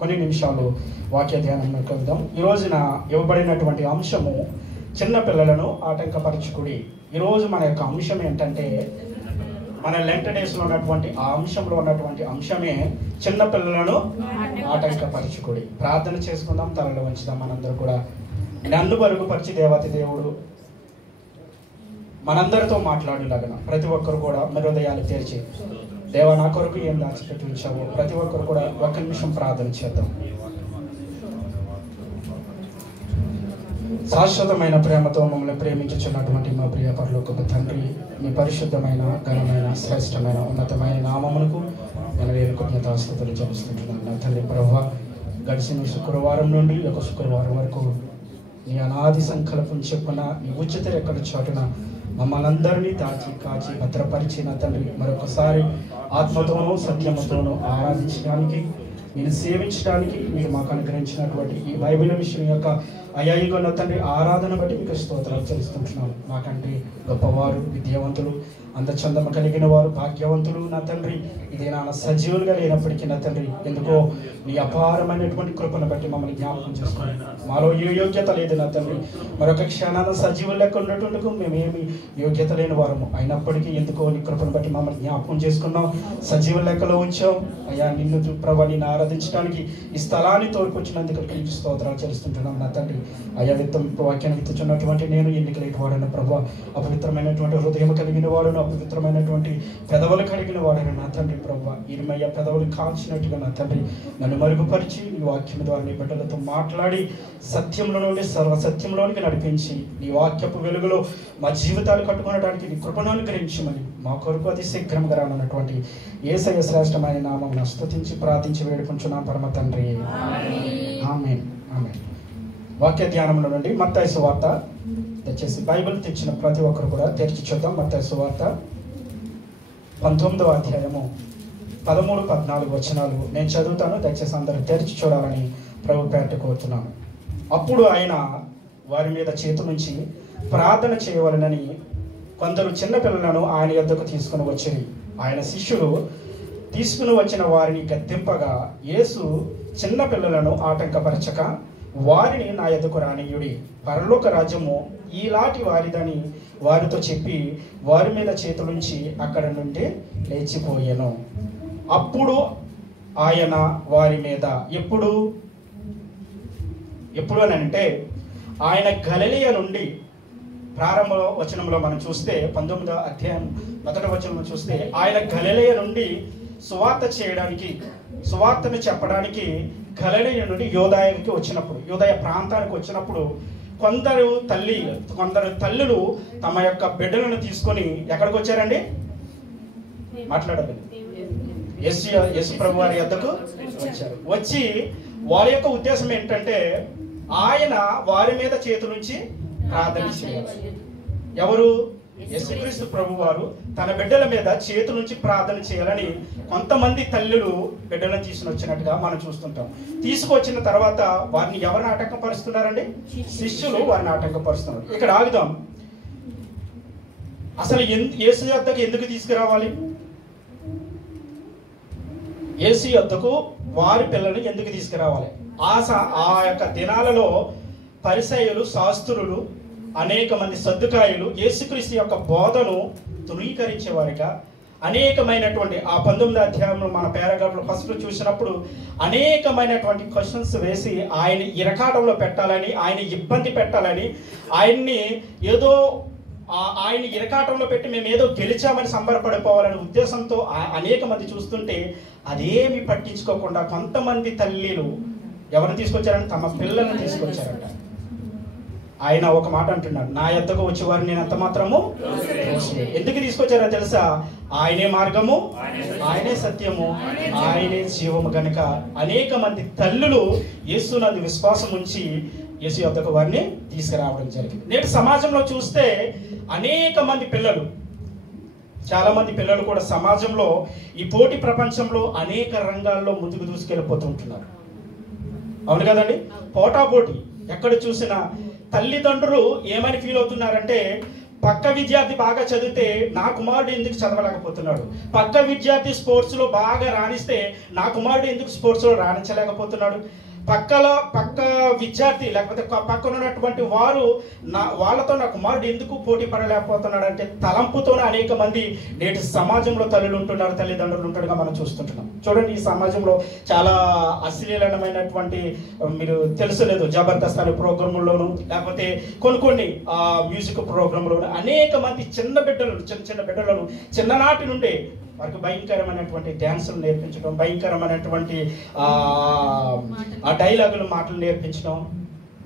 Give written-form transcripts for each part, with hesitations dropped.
కొన్ని నిమిషాలు వాక్య ధ్యానంలోకి వెళ్దాం. ఈ రోజున ఇవ్వబడినటువంటి అంశము చిన్న పిల్లలను ఆటంకపరచుకుడి. ఈరోజు మన యొక్క అంశం ఏంటంటే, మన లెంట్ డేస్లో ఉన్నటువంటి ఆ అంశంలో ఉన్నటువంటి అంశమే చిన్న పిల్లలను ఆటంకపరచుకుడి. ప్రార్థన చేసుకుందాం, తలలో ఉంచుదాం. మనందరూ కూడా నన్ను బరుగుపరిచి దేవాతి దేవుడు మనందరితో మాట్లాడేలాగా ప్రతి ఒక్కరు కూడా హృదయాలు తెరిచి, దేవా నా కొరకు ఏం దాచిపెట్టి ఉంచావో ప్రతి ఒక్కరు కూడా ఒక్క నిమిషం ప్రార్థన చేద్దాం. శాశ్వతమైన ప్రేమతో మమ్మల్ని ప్రేమించుచున్నటువంటి మా ప్రియ పరలోకపు తండ్రి, మీ పరిశుద్ధమైన ఘనమైన శ్రేష్టమైన ఉన్నతమైన నామములకు నేను కృతజ్ఞతాస్తుతులు చెల్లిస్తుంటున్నాను. నా తండ్రి ప్రభువా, గడిచిన శుక్రవారం నుండి ఒక శుక్రవారం వరకు నీ అనాది సంకల్పం చెప్పున నీ ఉచిత ఎక్కడ చోటున మమ్మల్ని అందరినీ దాచి కాచి భద్రపరిచి నా తండ్రి మరొకసారి ఆత్మతోనూ సత్యముతోనూ ఆరాధించడానికి, నేను సేవించడానికి మీరు మాకు అనుగ్రహించినటువంటి ఈ బైబిల్ విషయం యొక్క అయ్యాయిగా నా తండ్రి ఆరాధన బట్టి మీకు స్తోత్రాలు చెల్లిస్తుంటున్నాను. మాకంటే గొప్పవారు, విద్యావంతులు, అందచందము కలిగిన వారు, భాగ్యవంతులు నా తండ్రి ఇదే నా సజీవులుగా లేనప్పటికీ నా తండ్రి ఎందుకో నీ అపారమైనటువంటి కృపను బట్టి మమ్మల్ని జ్ఞాపకం చేసుకోండి. మాలో ఏ యోగ్యత లేదు నా తండ్రి, మరొక క్షణాన సజీవులు లెక్క ఉన్నట్టుకు మేమేమి యోగ్యత లేని వారము అయినప్పటికీ ఎందుకో నీ కృపను బట్టి మమ్మల్ని జ్ఞాపకం చేసుకున్నాం, సజీవుల లెక్కలో ఉంచాం. అయ్యా నిన్ను ప్రభు నిన్ను ఆరాధించడానికి ఈ స్థలాన్ని తోడుకొచ్చినందుకు నీకు స్తోత్రాలు చెల్లిస్తుంటున్నాం నా తండ్రి. అయ్యా వాక్యాన్ని విత్తుచున్నటువంటి నేను ఎన్నికలేటి వాడను ప్రభు, అపవిత్రమైనటువంటి హృదయం కలిగిన వాడును, అపవిత్రమైనటువంటి పెదవులు కలిగిన వాడను నా తండ్రి ప్రభు. ఇరుమయ్య పెదవులు కాల్చినట్టుగా నా తండ్రి నన్ను మరుగుపరిచి నీ వాక్యం ద్వారా నీ బిడ్డలతో మాట్లాడి సత్యంలో నుండి సర్వసత్యంలోనికి నడిపించి నీ వాక్యపు వెలుగులో మా జీవితాలు కట్టుకోవడానికి నీ కృపను అనుగ్రహించమని మా కొరకు అతి శీఘ్రంగా రానున్నటువంటి యేసయ్య శ్రేష్టమైన నామం స్తుతించి ప్రార్థించి వేడుకుంటున్నాం పరమ తండ్రి. ఆమేన్. ఆమేన్. వాక్య ధ్యానంలో నుండి మత్తయి సువార్త, దయచేసి బైబిల్ తెచ్చిన ప్రతి ఒక్కరు కూడా తెరిచి చూద్దాం. మత్తయి సువార్త 19వ అధ్యాయము 13-14 వచనాలు నేను చదువుతాను. దయచేసి అందరూ తెరిచి చూడాలని ప్రభు పేరిట కోరుతున్నాను. అప్పుడు ఆయన వారి మీద చేతులుంచి ప్రార్థన చేయవలెనని కొందరు చిన్నపిల్లలను ఆయన యొద్దకు తీసుకుని వచ్చిరి. ఆయన శిష్యులు తీసుకుని వచ్చిన వారిని గద్దింపగా, యేసు చిన్న పిల్లలను ఆటంకపరచక వారిని నా యొద్దకు రానియుడి, పరలోక రాజ్యము ఈలాంటి వారిదని వారితో చెప్పి వారి మీద చేతులుంచి అక్కడ నుండి లేచిపోయాను. అప్పుడు ఆయన వారి మీద ఎప్పుడు అని అంటే ఆయన గలిలయ నుండి ప్రారంభ వచనంలో మనం చూస్తే 19వ అధ్యాయం 1వ వచనంలో చూస్తే ఆయన గలిలయ నుండి సువార్తను చెప్పడానికి గలిలయ నుండి యోదాయకి వచ్చినప్పుడు, యోదాయ ప్రాంతానికి వచ్చినప్పుడు కొందరు తల్లులు తమ యొక్క బిడ్డలను తీసుకొని ఎక్కడికి వచ్చారండి? మాట్లాడాలి. యేసు ప్రభు వారి యొద్దకు వచ్చారు. వచ్చి వారి యొక్క ఉద్దేశం ఏంటంటే ఆయన వారి మీద చేతులుంచి ప్రార్థన చేయాలి. ఎవరు? యేసుక్రీస్తు ప్రభు వారు తన బిడ్డల మీద చేతులుంచి ప్రార్థన చేయాలని కొంతమంది తల్లులు బిడ్డలను తీసుకుని వచ్చినట్టుగా మనం చూస్తుంటాం. తీసుకొచ్చిన తర్వాత వారిని ఎవరిని ఆటంకపరుస్తున్నారండి? శిష్యులు వారిని ఆటంకపరుస్తున్నారు. ఇక్కడ ఆగుదాం. అసలు యేసు యొద్దకు ఎందుకు తీసుకురావాలి? యేసు యొద్దకు వారి పిల్లలు ఎందుకు తీసుకురావాలి? ఆ యొక్క దినాలలో పరిసయ్యులు, శాస్త్రులు, అనేక మంది సద్దుకాయులు యేసుక్రీస్తు యొక్క బోధను ధృవీకరించేవారిగా అనేకమైనటువంటి ఆ 19వ అధ్యాయంలో మన పారాగ్రాఫ్లో ఫస్ట్ చూసినప్పుడు అనేకమైనటువంటి క్వశ్చన్స్ వేసి ఆయన ఇరకాటంలో పెట్టాలని, ఆయన ఇబ్బంది పెట్టాలని, ఆయన ఇరకాటంలో పెట్టి మేము ఏదో గెలిచామని సంబరపడిపోవాలనే ఉద్దేశంతో అనేక మంది చూస్తుంటే అదేమి పట్టించుకోకుండా కొంతమంది తల్లిలు ఎవరిని తీసుకొచ్చారంటే తమ పిల్లల్ని తీసుకొచ్చారంట. ఆయన ఒక మాట అంటున్నాడు, నా యొద్దకు వచ్చేవారు నేను అంత మాత్రము ఎందుకు తీసుకొచ్చారో తెలుసా? ఆయనే మార్గము, ఆయనే సత్యము, ఆయనే జీవము గనుక అనేక మంది తల్లులు యేసునందు విశ్వాసం ఉంచి యేసు యొద్దకు వారిని తీసుకురావడం జరిగింది. నేటి సమాజంలో చూస్తే అనేక మంది పిల్లలు, చాలా మంది పిల్లలు కూడా సమాజంలో ఈ పోటీ ప్రపంచంలో అనేక రంగాల్లో ముందుకు దూసుకెళ్ళిపోతూ ఉంటున్నారు. అవును కదండి? పోటాపోటీ ఎక్కడ చూసినా తల్లిదండ్రులు ఏమని ఫీల్ అవుతున్నారంటే పక్క విద్యార్థి బాగా చదివితే నా కుమారుడు ఎందుకు చదవలేకపోతున్నాడు, పక్క విద్యార్థి స్పోర్ట్స్లో బాగా రాణిస్తే నా కుమారుడు ఎందుకు స్పోర్ట్స్లో రాణించలేకపోతున్నాడు, పక్క విద్యార్థి లేకపోతే పక్కన ఉన్నటువంటి వారు వాళ్ళతో నా కుమారుడు ఎందుకు పోటీ పడలేకపోతున్నాడు అంటే తలంపుతోనే అనేక మంది నేటి సమాజంలో తల్లులు ఉంటున్నారు, తల్లిదండ్రులు ఉంటుండగా మనం చూస్తుంటున్నాం. చూడండి, ఈ సమాజంలో చాలా అశ్లీలమైనటువంటి, మీరు తెలుసలేదు, జబర్దస్త్ అనే ప్రోగ్రాంలోను లేకపోతే కొన్ని మ్యూజిక్ ప్రోగ్రాంలోను అనేక మంది చిన్న బిడ్డలను చిన్ననాటి నుండే వారికి భయంకరమైనటువంటి డ్యాన్సులు నేర్పించడం, భయంకరమైనటువంటి ఆ డైలాగులు మాటలు నేర్పించడం,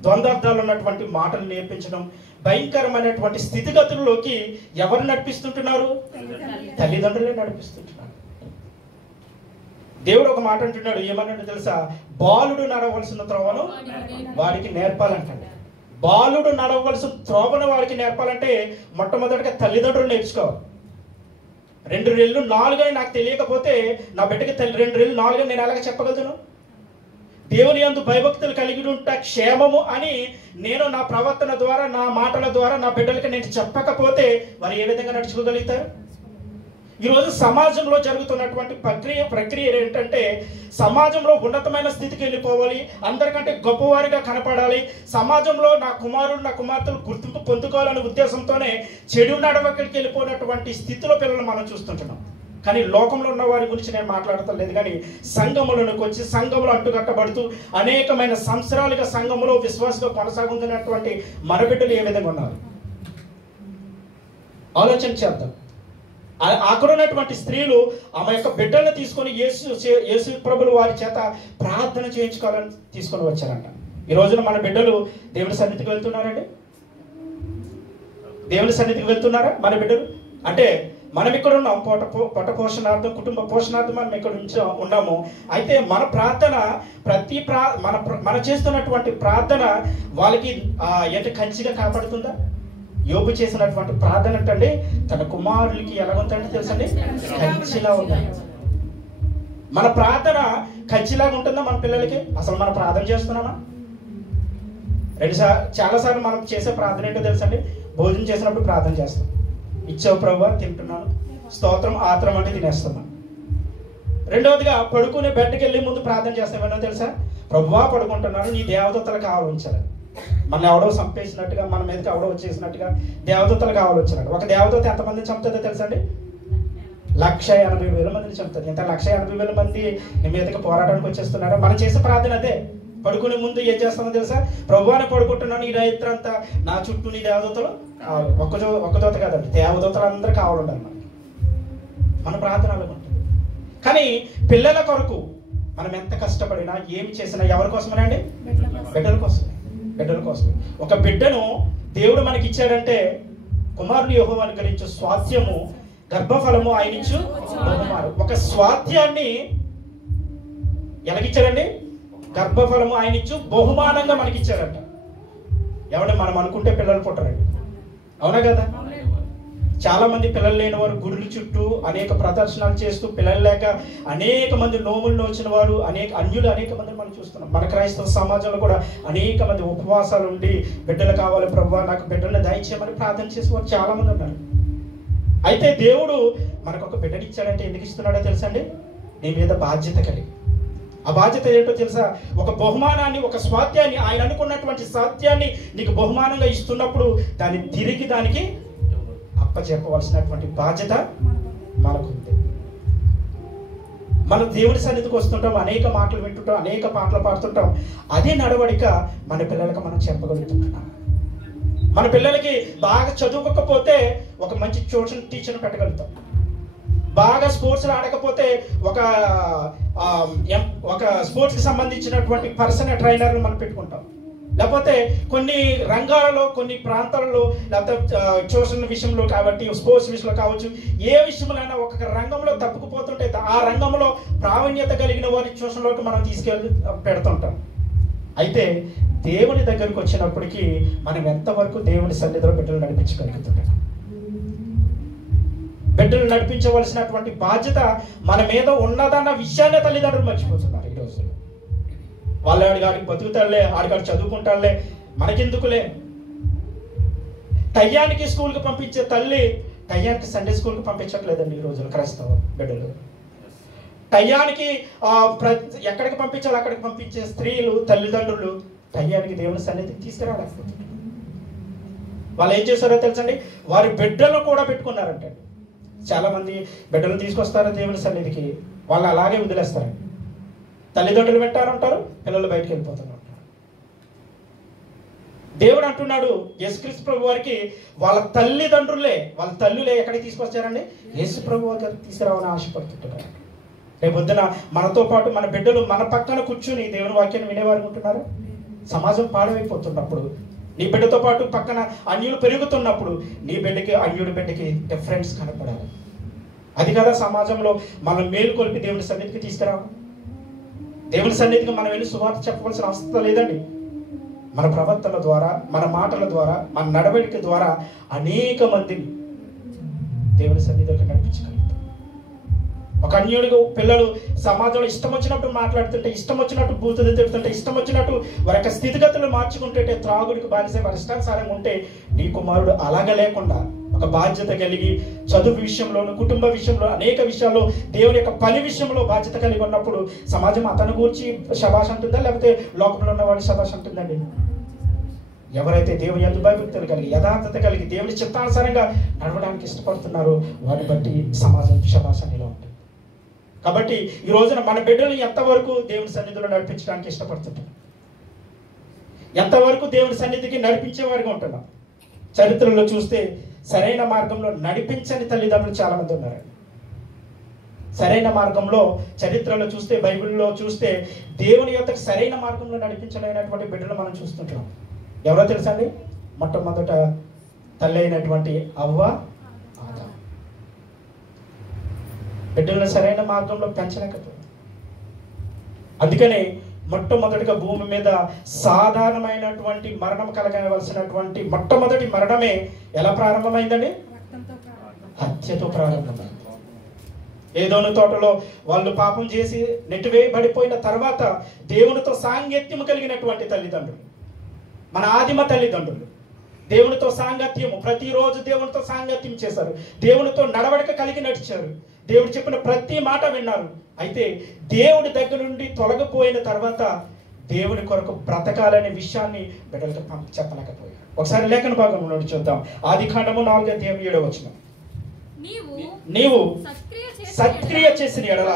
ద్వంద్వార్థాలు ఉన్నటువంటి మాటలు నేర్పించడం, భయంకరమైనటువంటి స్థితిగతుల్లోకి ఎవరు నడిపిస్తుంటున్నారు? తల్లిదండ్రులే నడిపిస్తుంటున్నారు. దేవుడు ఒక మాట అంటున్నాడు, ఏమన్నాడు తెలుసా? బాలుడు నడవలసిన త్రోవను వాడికి నేర్పాలంటే, బాలుడు నడవలసిన త్రోవను వాడికి నేర్పాలంటే మొట్టమొదటిగా తల్లిదండ్రులు నేర్చుకోవాలి. 2 రెళ్ళు 4 అని నాకు తెలియకపోతే నా బిడ్డకి 2 రెళ్ళు 4 అని నేను ఎలాగ చెప్పగలను? దేవుని యందు భయభక్తులు కలిగి ఉంట క్షేమము అని నేను నా ప్రవర్తన ద్వారా, నా మాటల ద్వారా నా బిడ్డలకి నేను చెప్పకపోతే వారు ఏ విధంగా నడుచుకోగలుగుతారు? ఈరోజు సమాజంలో జరుగుతున్నటువంటి ప్రక్రియ ఏంటంటే, సమాజంలో ఉన్నతమైన స్థితికి వెళ్ళిపోవాలి, అందరికంటే గొప్పవారిగా కనపడాలి, సమాజంలో నా కుమారుడు నా కుమార్తెలు గుర్తింపు పొందుకోవాలనే ఉద్దేశంతోనే చెడు నడవడికి వెళ్ళిపోయినటువంటి స్థితిలో పిల్లలు మనం చూస్తుంటున్నాం. కానీ లోకంలో ఉన్న వారి గురించి నేను మాట్లాడతలేదు, కానీ సంఘములకు వచ్చి సంఘములు అడ్డుకట్టబడుతూ అనేకమైన సంవత్సరాలుగా సంఘములో విశ్వాసంగా కొనసాగుతున్నటువంటి మన బిడ్డలు ఏ విధంగా ఉన్నారు ఆలోచన చేద్దాం. అక్కడ ఉన్నటువంటి స్త్రీలు ఆమె యొక్క బిడ్డలను తీసుకొని యేసు ప్రభులు వారి చేత ప్రార్థన చేయించుకోవాలని తీసుకొని వచ్చారంట. ఈ రోజున మన బిడ్డలు దేవుని సన్నిధికి వెళ్తున్నారండి? దేవుని సన్నిధికి వెళ్తున్నారా మన బిడ్డలు? అంటే మనం ఇక్కడ ఉన్నాం, పొట్ట పోషణార్థం, కుటుంబ పోషణార్థం మనం ఇక్కడ ఉన్నాము. అయితే మన ప్రార్థన మన చేస్తున్నటువంటి ప్రార్థన వాళ్ళకి ఎంత కంచిగా కాపాడుతుందా? యోబు చేసినటువంటి ప్రార్థన అంటే తన కుమారులకి ఎలా ఉందంటే తెలుసండి, కంచిలా ఉందండి. మన ప్రార్థన కంచిలాగా ఉంటుందా మన పిల్లలకి? అసలు మనం ప్రార్థన చేస్తున్నామా? చాలాసార్లు మనం చేసే ప్రార్థన ఏంటో తెలుసండి, భోజనం చేసినప్పుడు ప్రార్థన చేస్తాం, ఇచ్చావు ప్రభువా తింటున్నాను, స్తోత్రం ఆత్రం అంటే తినేస్తున్నాను. రెండవదిగా పడుకునే బెడ్కి వెళ్ళి ముందు ప్రార్థన చేస్తాం, ఏమన్నా తెలుసా? ప్రభువా పడుకుంటున్నాను, నీ దేవదూతలు కావాలి ఉంచాలి. మన ఎవడో చంపేసినట్టుగా, మన మీదకి ఎవడో వచ్చేసినట్టుగా దేవదూతలు కావాలి వచ్చినట్టు. ఒక దేవదూత ఎంతమందిని చంపుతుందో తెలుసండి? 180,000 మందిని చంపుతుంది. ఇంత 180,000 మంది నీ మీదకి పోరాటానికి వచ్చేస్తున్నారా? మనం చేసే ప్రార్థన అదే. పడుకునే ముందు ఏం చేస్తామో తెలుసా? ప్రభువానే పడుకుంటున్నాను, ఈ రాత్రి అంతా నా చుట్టూ నీ దేవదూతలు, ఒక్క దూత కాదండి, దేవదూతలు అందరూ కావాలంటారు మనకి. మన ప్రార్థన అలా ఉంటుంది. కానీ పిల్లల కొరకు మనం ఎంత కష్టపడినా ఏమి చేసినా ఎవరి కోసమేనండి? బిడ్డల కోసమే. బిడ్డల కోసం. ఒక బిడ్డను దేవుడు మనకి ఇచ్చాడంటే, కుమారుని యెహోవా అనుగ్రహించు స్వాస్థ్యము గర్భఫలము ఆయన ఇచ్చు బహుమానం. ఒక స్వాస్థ్యాన్ని ఎలాగిచ్చాడండి? గర్భఫలము ఆయన ఇచ్చు బహుమానంగా మనకి ఇచ్చాడంట. ఎవడ మనం అనుకుంటే పిల్లలు పుట్టరండి, అవునా కదా? చాలా మంది పిల్లలు లేని వారు గుడుల చుట్టూ అనేక ప్రదర్శనలు చేస్తూ పిల్లలు లేక అనేక మంది నోములు నోచిన వారు, అన్యులు అనేక మందిని మనం చూస్తున్నాం. మన క్రైస్తవ సమాజంలో కూడా అనేక మంది ఉపవాసాలు ఉండి బిడ్డలు కావాలి ప్రభువా నాకు బిడ్డలను దయచేయమని ప్రార్థన చేసే వారు చాలా మంది ఉన్నారు. అయితే దేవుడు మనకు ఒక బిడ్డని ఇచ్చాడంటే ఎందుకు ఇస్తున్నాడో తెలుసండి? నీ మీద బాధ్యత కలిగి. ఆ బాధ్యత ఏంటో తెలుసా? ఒక బహుమానాన్ని, ఒక స్వాస్థ్యాన్ని, ఆయన అనుకున్నటువంటి సాధ్యాన్ని నీకు బహుమానంగా ఇస్తున్నప్పుడు దాన్ని తిరిగి దానికి అప్పచెప్పవలసినటువంటి బాధ్యత మనకుంది. మనం దేవుడి సన్నిధికి వస్తుంటాం, అనేక మాటలు వింటుంటాం, అనేక పాటలు పాడుతుంటాం. అదే నడవడిక మన పిల్లలకు మనం చెప్పగలుగుతుంటున్నాం. మన పిల్లలకి బాగా చదువుకోకపోతే ఒక మంచి ట్యూషన్ టీచర్ని పెట్టగలుగుతాం. బాగా స్పోర్ట్స్లో ఆడకపోతే ఒక స్పోర్ట్స్కి సంబంధించినటువంటి పర్సనల్ ట్రైనర్ని మనం పెట్టుకుంటాం. లేకపోతే కొన్ని రంగాలలో, కొన్ని ప్రాంతాలలో, లేకపోతే ట్యూషన్ విషయంలో కాబట్టి, స్పోర్ట్స్ విషయంలో కావచ్చు, ఏ విషయంలోనైనా ఒక రంగంలో తప్పుకుపోతుంటే ఆ రంగంలో ప్రావీణ్యత కలిగిన వారి ట్యూషన్లోకి మనం తీసుకెళ్ళి పెడుతుంటాం. అయితే దేవుని దగ్గరికి వచ్చినప్పటికీ మనం ఎంతవరకు దేవుని సన్నిధిలో బిడ్డలు నడిపించగలుగుతుంటాం? బిడ్డలు నడిపించవలసినటువంటి బాధ్యత మన మీద ఉన్నదన్న విషయాన్ని తల్లిదండ్రులు మర్చిపోతున్నారు ఈ రోజు. వాళ్ళ ఆడికి బతుకుతాడులే, ఆడికాడు చదువుకుంటాడులే, మనకెందుకులే. టయానికి స్కూల్కి పంపించే తల్లి టయానికి సండే స్కూల్కి పంపించట్లేదండి ఈ రోజులు క్రైస్తవ బిడ్డలు. టయానికి ఎక్కడికి పంపించాలో అక్కడికి పంపించే స్త్రీలు, తల్లిదండ్రులు టయానికి దేవుని సన్నిధికి తీసుకురాలేకపోతున్నారు. వాళ్ళు ఏం చేస్తారో తెలుసండి, వారి బిడ్డలను కూడా పెట్టుకున్నారంటే. చాలా మంది బిడ్డలు తీసుకొస్తారు దేవుని సన్నిధికి, వాళ్ళు అలాగే వదిలేస్తారండి. తల్లిదండ్రులు పెట్టారంటారు, పిల్లలు బయటకు వెళ్ళిపోతారు. దేవుడు అంటున్నాడు యేసుక్రీస్తు ప్రభు వారికి వాళ్ళ తల్లిదండ్రులే, వాళ్ళ తల్లులే ఎక్కడికి తీసుకొచ్చారండి? యేసు ప్రభు వారి తీసుకురావాలని ఆశపడుతుంటారు. రేపొద్దున మనతో పాటు మన బిడ్డలు మన పక్కన కూర్చుని దేవుని వాక్యాన్ని వినేవారు ఉంటున్నారు. సమాజం పాడైపోతున్నప్పుడు, నీ బిడ్డతో పాటు పక్కన అన్యులు పెరుగుతున్నప్పుడు నీ బిడ్డకి అన్యుడి బిడ్డకి డిఫరెన్స్ కనపడాలి. అది కదా సమాజంలో మనం మేలుకొల్పి దేవుని సన్నిధికి తీసుకురావాలి. దేవుని సన్నిధికి మనం వెళ్ళి సువార్త చెప్పవలసిన అవసరం లేదండి. మన ప్రవర్తన ద్వారా, మన మాటల ద్వారా, మన నడవడిక ద్వారా అనేక మందిని దేవుని సన్నిధికి నడిపించగలుగుతాం. ఒక అన్యుడిగా పిల్లలు సమాజంలో ఇష్టం వచ్చినట్టు మాట్లాడుతుంటే, ఇష్టం వచ్చినట్టు బూతులు తిడుతుంటే, ఇష్టం వచ్చినట్టు వారి యొక్క స్థితిగతులు మార్చుకుంటుంటే, త్రాగుడికి బానిస వారి ఇష్టానుసారంగా ఉంటే, నీ కుమారుడు అలాగ లేకుండా ఒక బాధ్యత కలిగి చదువు విషయంలోను, కుటుంబ విషయంలో, అనేక విషయాల్లో, దేవుని యొక్క పని విషయంలో బాధ్యత కలిగి ఉన్నప్పుడు సమాజం అతని గురించి శభాష్ అంటుందా, లేకపోతే లోకంలో ఉన్నవాడు శభాష్ అంటుందండి? ఎవరైతే దేవుని యందు భయభక్తులు కలిగి, యథార్థత కలిగి, దేవుని చిత్తానుసారంగా నడవడానికి ఇష్టపడుతున్నారో వారిని బట్టి సమాజం శభాష్ అనేలా ఉంటుంది. కాబట్టి ఈ రోజున మన బిడ్డలు ఎంతవరకు దేవుని సన్నిధిలో నడిపించడానికి ఇష్టపడుతుంటారు, ఎంతవరకు దేవుని సన్నిధికి నడిపించేవారిగా ఉంటున్నాం. చరిత్రలో చూస్తే సరైన మార్గంలో నడిపించని తల్లిదండ్రులు చాలా మంది ఉన్నారు. సరైన మార్గంలో చరిత్రలో చూస్తే, బైబిల్లో చూస్తే దేవుని యొక్క సరైన మార్గంలో నడిపించలేనటువంటి బిడ్డలు మనం చూస్తుంటాం. ఎవరో తెలుసా అండి? మొట్టమొదట తల్లి అయినటువంటి అవ్వ, ఆదాము. బిడ్డలను సరైన మార్గంలో పెంచలేకపోయింది. అందుకనే మొట్టమొదటిగా భూమి మీద సాధారణమైనటువంటి మరణం కలగవలసినటువంటి మొట్టమొదటి మరణమే ఎలా ప్రారంభమైందండి? హత్యతో ప్రారంభమైంది. ఏదోను తోటలో వాళ్ళు పాపం చేసి నెట్టివేయబడిపోయిన తర్వాత దేవునితో సాంగత్యం కలిగినటువంటి తల్లిదండ్రులు, మన ఆదిమ తల్లిదండ్రులు దేవునితో సాంగత్యము, ప్రతిరోజు దేవునితో సాంగత్యం చేశారు, దేవునితో నడవడిక కలిగి నడిచారు, దేవుడు చెప్పిన ప్రతి మాట విన్నారు. అయితే దేవుడి దగ్గర నుండి తొలగిపోయిన తర్వాత దేవుని కొరకు బ్రతకాలనే విషయాన్ని బిడ్డలతో చెప్పలేకపోయారు. ఒకసారి లేఖన భాగంలో చూద్దాం. ఆదికాండము 4:7 నీవు సత్క్రియ చేసిన ఎడల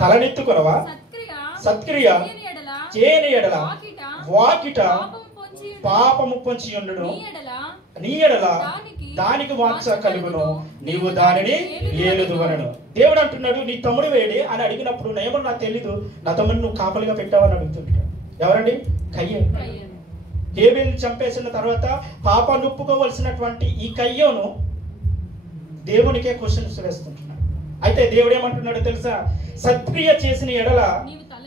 తలనెత్తుకొనవా, సత్క్రియ చేయని ఎడల వాకిట పాపము పొంచి ఉండును, నీ ఎడల దానికి వాంఛ కలుగును, నీవు దానిని ఏలుదువనను. దేవుడు అంటున్నాడు, నీ తమ్ముడు వేడి అని అడిగినప్పుడు నేమో నాకు తెలీదు, నా తమ్ముడిని నువ్వు కాపలిగా పెట్టావని అడుగుతుంటాడు. ఎవరండి? కయ్యోను. హేబేలును చంపేసిన తర్వాత పాపాన్ని ఒప్పుకోవలసినటువంటి ఈ కయ్యోను దేవునికే క్వశ్చన్స్ వేస్తుంటున్నాడు. అయితే దేవుడు ఏమంటున్నాడు తెలుసా? సత్క్రియ చేసిన ఎడల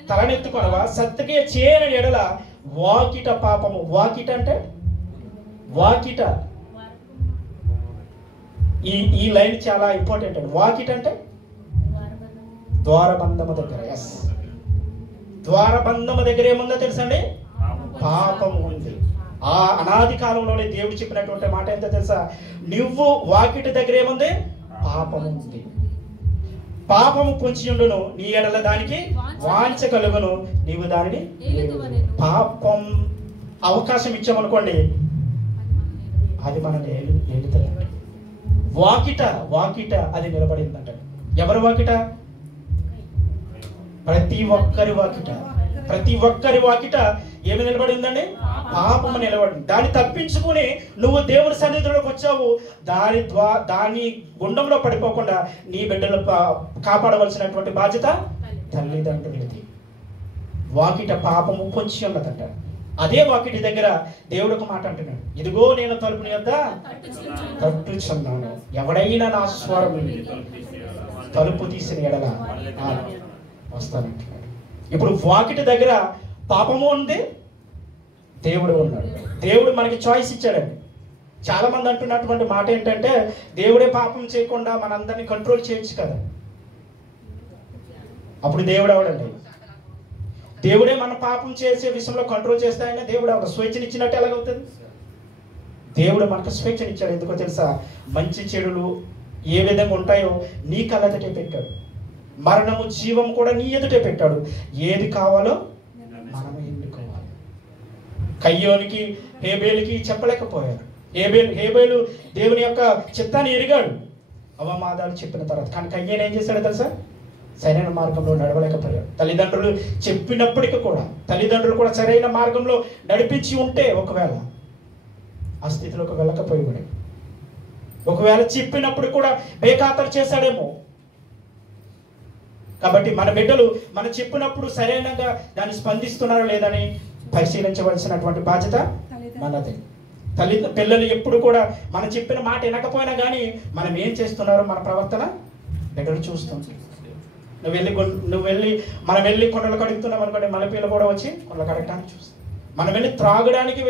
తలనెత్తుకొనవా, సత్క్రియ చేయని ఎడల వాకిట పాపము. వాకిట అంటే వాకిట, ఈ లైన్ చాలా ఇంపార్టెంట్ అండి. వాకిట అంటే ద్వారబంధము దగ్గర. ఎస్, ద్వారబంధము దగ్గర ఏముందో తెలుసండి? పాపము ఉంది. ఆ అనాది కాలంలోనే దేవుడు చెప్పినటువంటి మాట ఏంటో తెలుసా? నువ్వు వాకిట దగ్గర ఏముంది? పాపము ఉంది. పాపము పొంచి ఉండును, నీ ఎడల దానికి వాంఛ కలుగును, నీవు దానిని. పాపం అవకాశం ఇచ్చామనుకోండి, అది మనల్ని ఏలుతుంది. వాకిట అది నిలబడిందంట. ఎవరి వాకిట? ప్రతి ఒక్కరి వాకిట ఏమి నిలబడిందండి? పాపము నిలబడింది. దాన్ని తప్పించుకుని నువ్వు దేవుని సన్నిధిలోకి వచ్చావు. దాని గుండంలో పడిపోకుండా నీ బిడ్డలు కాపాడవలసినటువంటి బాధ్యత తల్లిదండ్రులది. వాకిట పాపము పొంచి ఉన్నదంట. అదే వాకిటి దగ్గర దేవుడు ఒక మాట అంటున్నాడు, ఇదిగో నేను తలుపుని యొద్ద తట్టుచున్నాను, ఎవడైనా నా స్వరం తలుపు తీసిన ఎడల వస్తానంటున్నాడు. ఇప్పుడు వాకిటి దగ్గర పాపము ఉంది, దేవుడు ఉన్నాడు. దేవుడు మనకి చాయిస్ ఇచ్చాడండి. చాలా మంది అంటున్నటువంటి మాట ఏంటంటే, దేవుడే పాపం చేయకుండా మనందరినీ కంట్రోల్ చేయొచ్చు కదా. అప్పుడు దేవుడు ఎవడండి? దేవుడే మన పాపం చేసే విషయంలో కంట్రోల్ చేస్తే ఆయన దేవుడు ఎవడు? స్వేచ్ఛనిచ్చినట్టు ఎలాగవుతుంది? దేవుడు మనకు స్వేచ్ఛనిచ్చాడు. ఎందుకో తెలుసా? మంచి చెడులు ఏ విధంగా ఉంటాయో నీ కళ్ళెదుటే పెట్టాడు. మరణము జీవం కూడా నీ ఎదుటే పెట్టాడు. ఏది కావాలో మనం ఎన్నుకోవాలి. కయ్యోనికి హేబేలుకి చెప్పలేకపోయారు. హేబేలు దేవుని యొక్క చిత్తాన్ని ఎరిగాడు అవమాదాలు చెప్పిన తర్వాత. కానీ కయ్యేను ఏం చేశాడో తెలుసా? సరైన మార్గంలో నడవలేకపోయాడు. తల్లిదండ్రులు చెప్పినప్పటికీ కూడా, తల్లిదండ్రులు కూడా సరైన మార్గంలో నడిపించి ఉంటే ఒకవేళ ఆ స్థితిలోకి వెళ్ళకపోయాడు. ఒకవేళ చెప్పినప్పుడు కూడా బేఖాతరు చేశాడేమో. కాబట్టి మన బిడ్డలు మనం చెప్పినప్పుడు సరైనగా దాన్ని స్పందిస్తున్నారో లేదని పరిశీలించవలసినటువంటి బాధ్యత మనదే. పిల్లలు ఎప్పుడు కూడా మనం చెప్పిన మాట వినకపోయినా కానీ మనం ఏం చేస్తున్నారో మన ప్రవర్తన బిడ్డలు చూస్తుంది. మనం వెళ్ళి కొండలు కడుగుతున్నాం అనుకోండి, మన పిల్లలు కూడా వచ్చి కొండలు కడగడానికి చూస్తాం. మనం వెళ్ళి త్రాగడానికి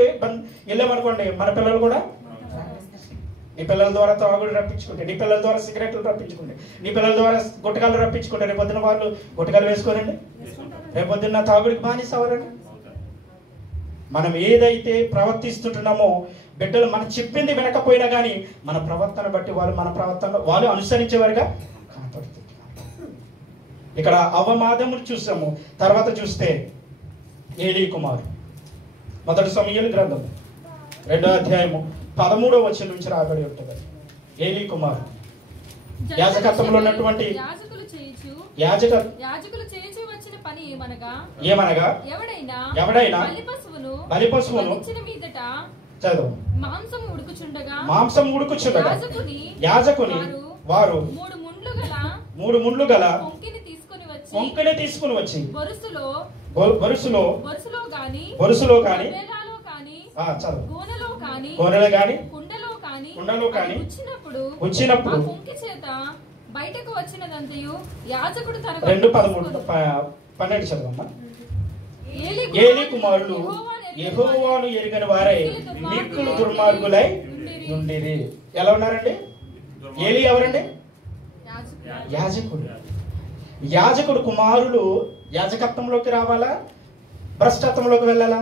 వెళ్ళామనుకోండి, మన పిల్లలు కూడా నీ పిల్లల ద్వారా త్రాగుడు రప్పించుకుంటే, నీ పిల్లల ద్వారా సిగరెట్లు రప్పించుకుంటే, నీ పిల్లల ద్వారా గుట్టకాలు రప్పించుకుంటే, రేపొద్దున వాళ్ళు గుట్టకాలు వేసుకోరండి, రేపొద్దున్న తాగుడికి బానిస అవరండి. మనం ఏదైతే ప్రవర్తిస్తుంటున్నామో బిడ్డలు మనం చెప్పింది వినకపోయినా కానీ మన ప్రవర్తన బట్టి వాళ్ళు అనుసరించేవారుగా కనపడుతుంటున్నారు. ఇక్కడ అవమాదములు చూసాము. తర్వాత చూస్తే ఏలీ కుమారు. మొదటి సమూయేలు గ్రంథం 2వ అధ్యాయము 13వ వచనం నుంచి రాబడి ఉంటుంది. ఏలీ కుమారు యాజకత్వంలో ఉన్నటువంటి యాజకులు చేయించి వచ్చిన పని ఏమనగా ఎవడైనా బలి పశువును చదువు మాంసం ఉడుకుచుండగా యాజకుని వారు 3 ముండ్లు గల కొంకిని తీసుకుని వచ్చి వరుసలో గాని గోనెలో గాని కుండలో గాని వచ్చినప్పుడు బయటకు వచ్చినదంతయు యాజకుడు తన 2:12 చదవమ్మా. ఏలీ కుమారులు యెహోవాను ఎరుగని వారై మిక్కిలి దుర్మార్గులై ఉండిరి. ఎలా ఉన్నారండి? ఏలీ ఎవరండి? యాజకుడు కుమారులు యాజకత్వంలోకి రావాలా, భ్రష్టత్వంలోకి వెళ్ళాలా?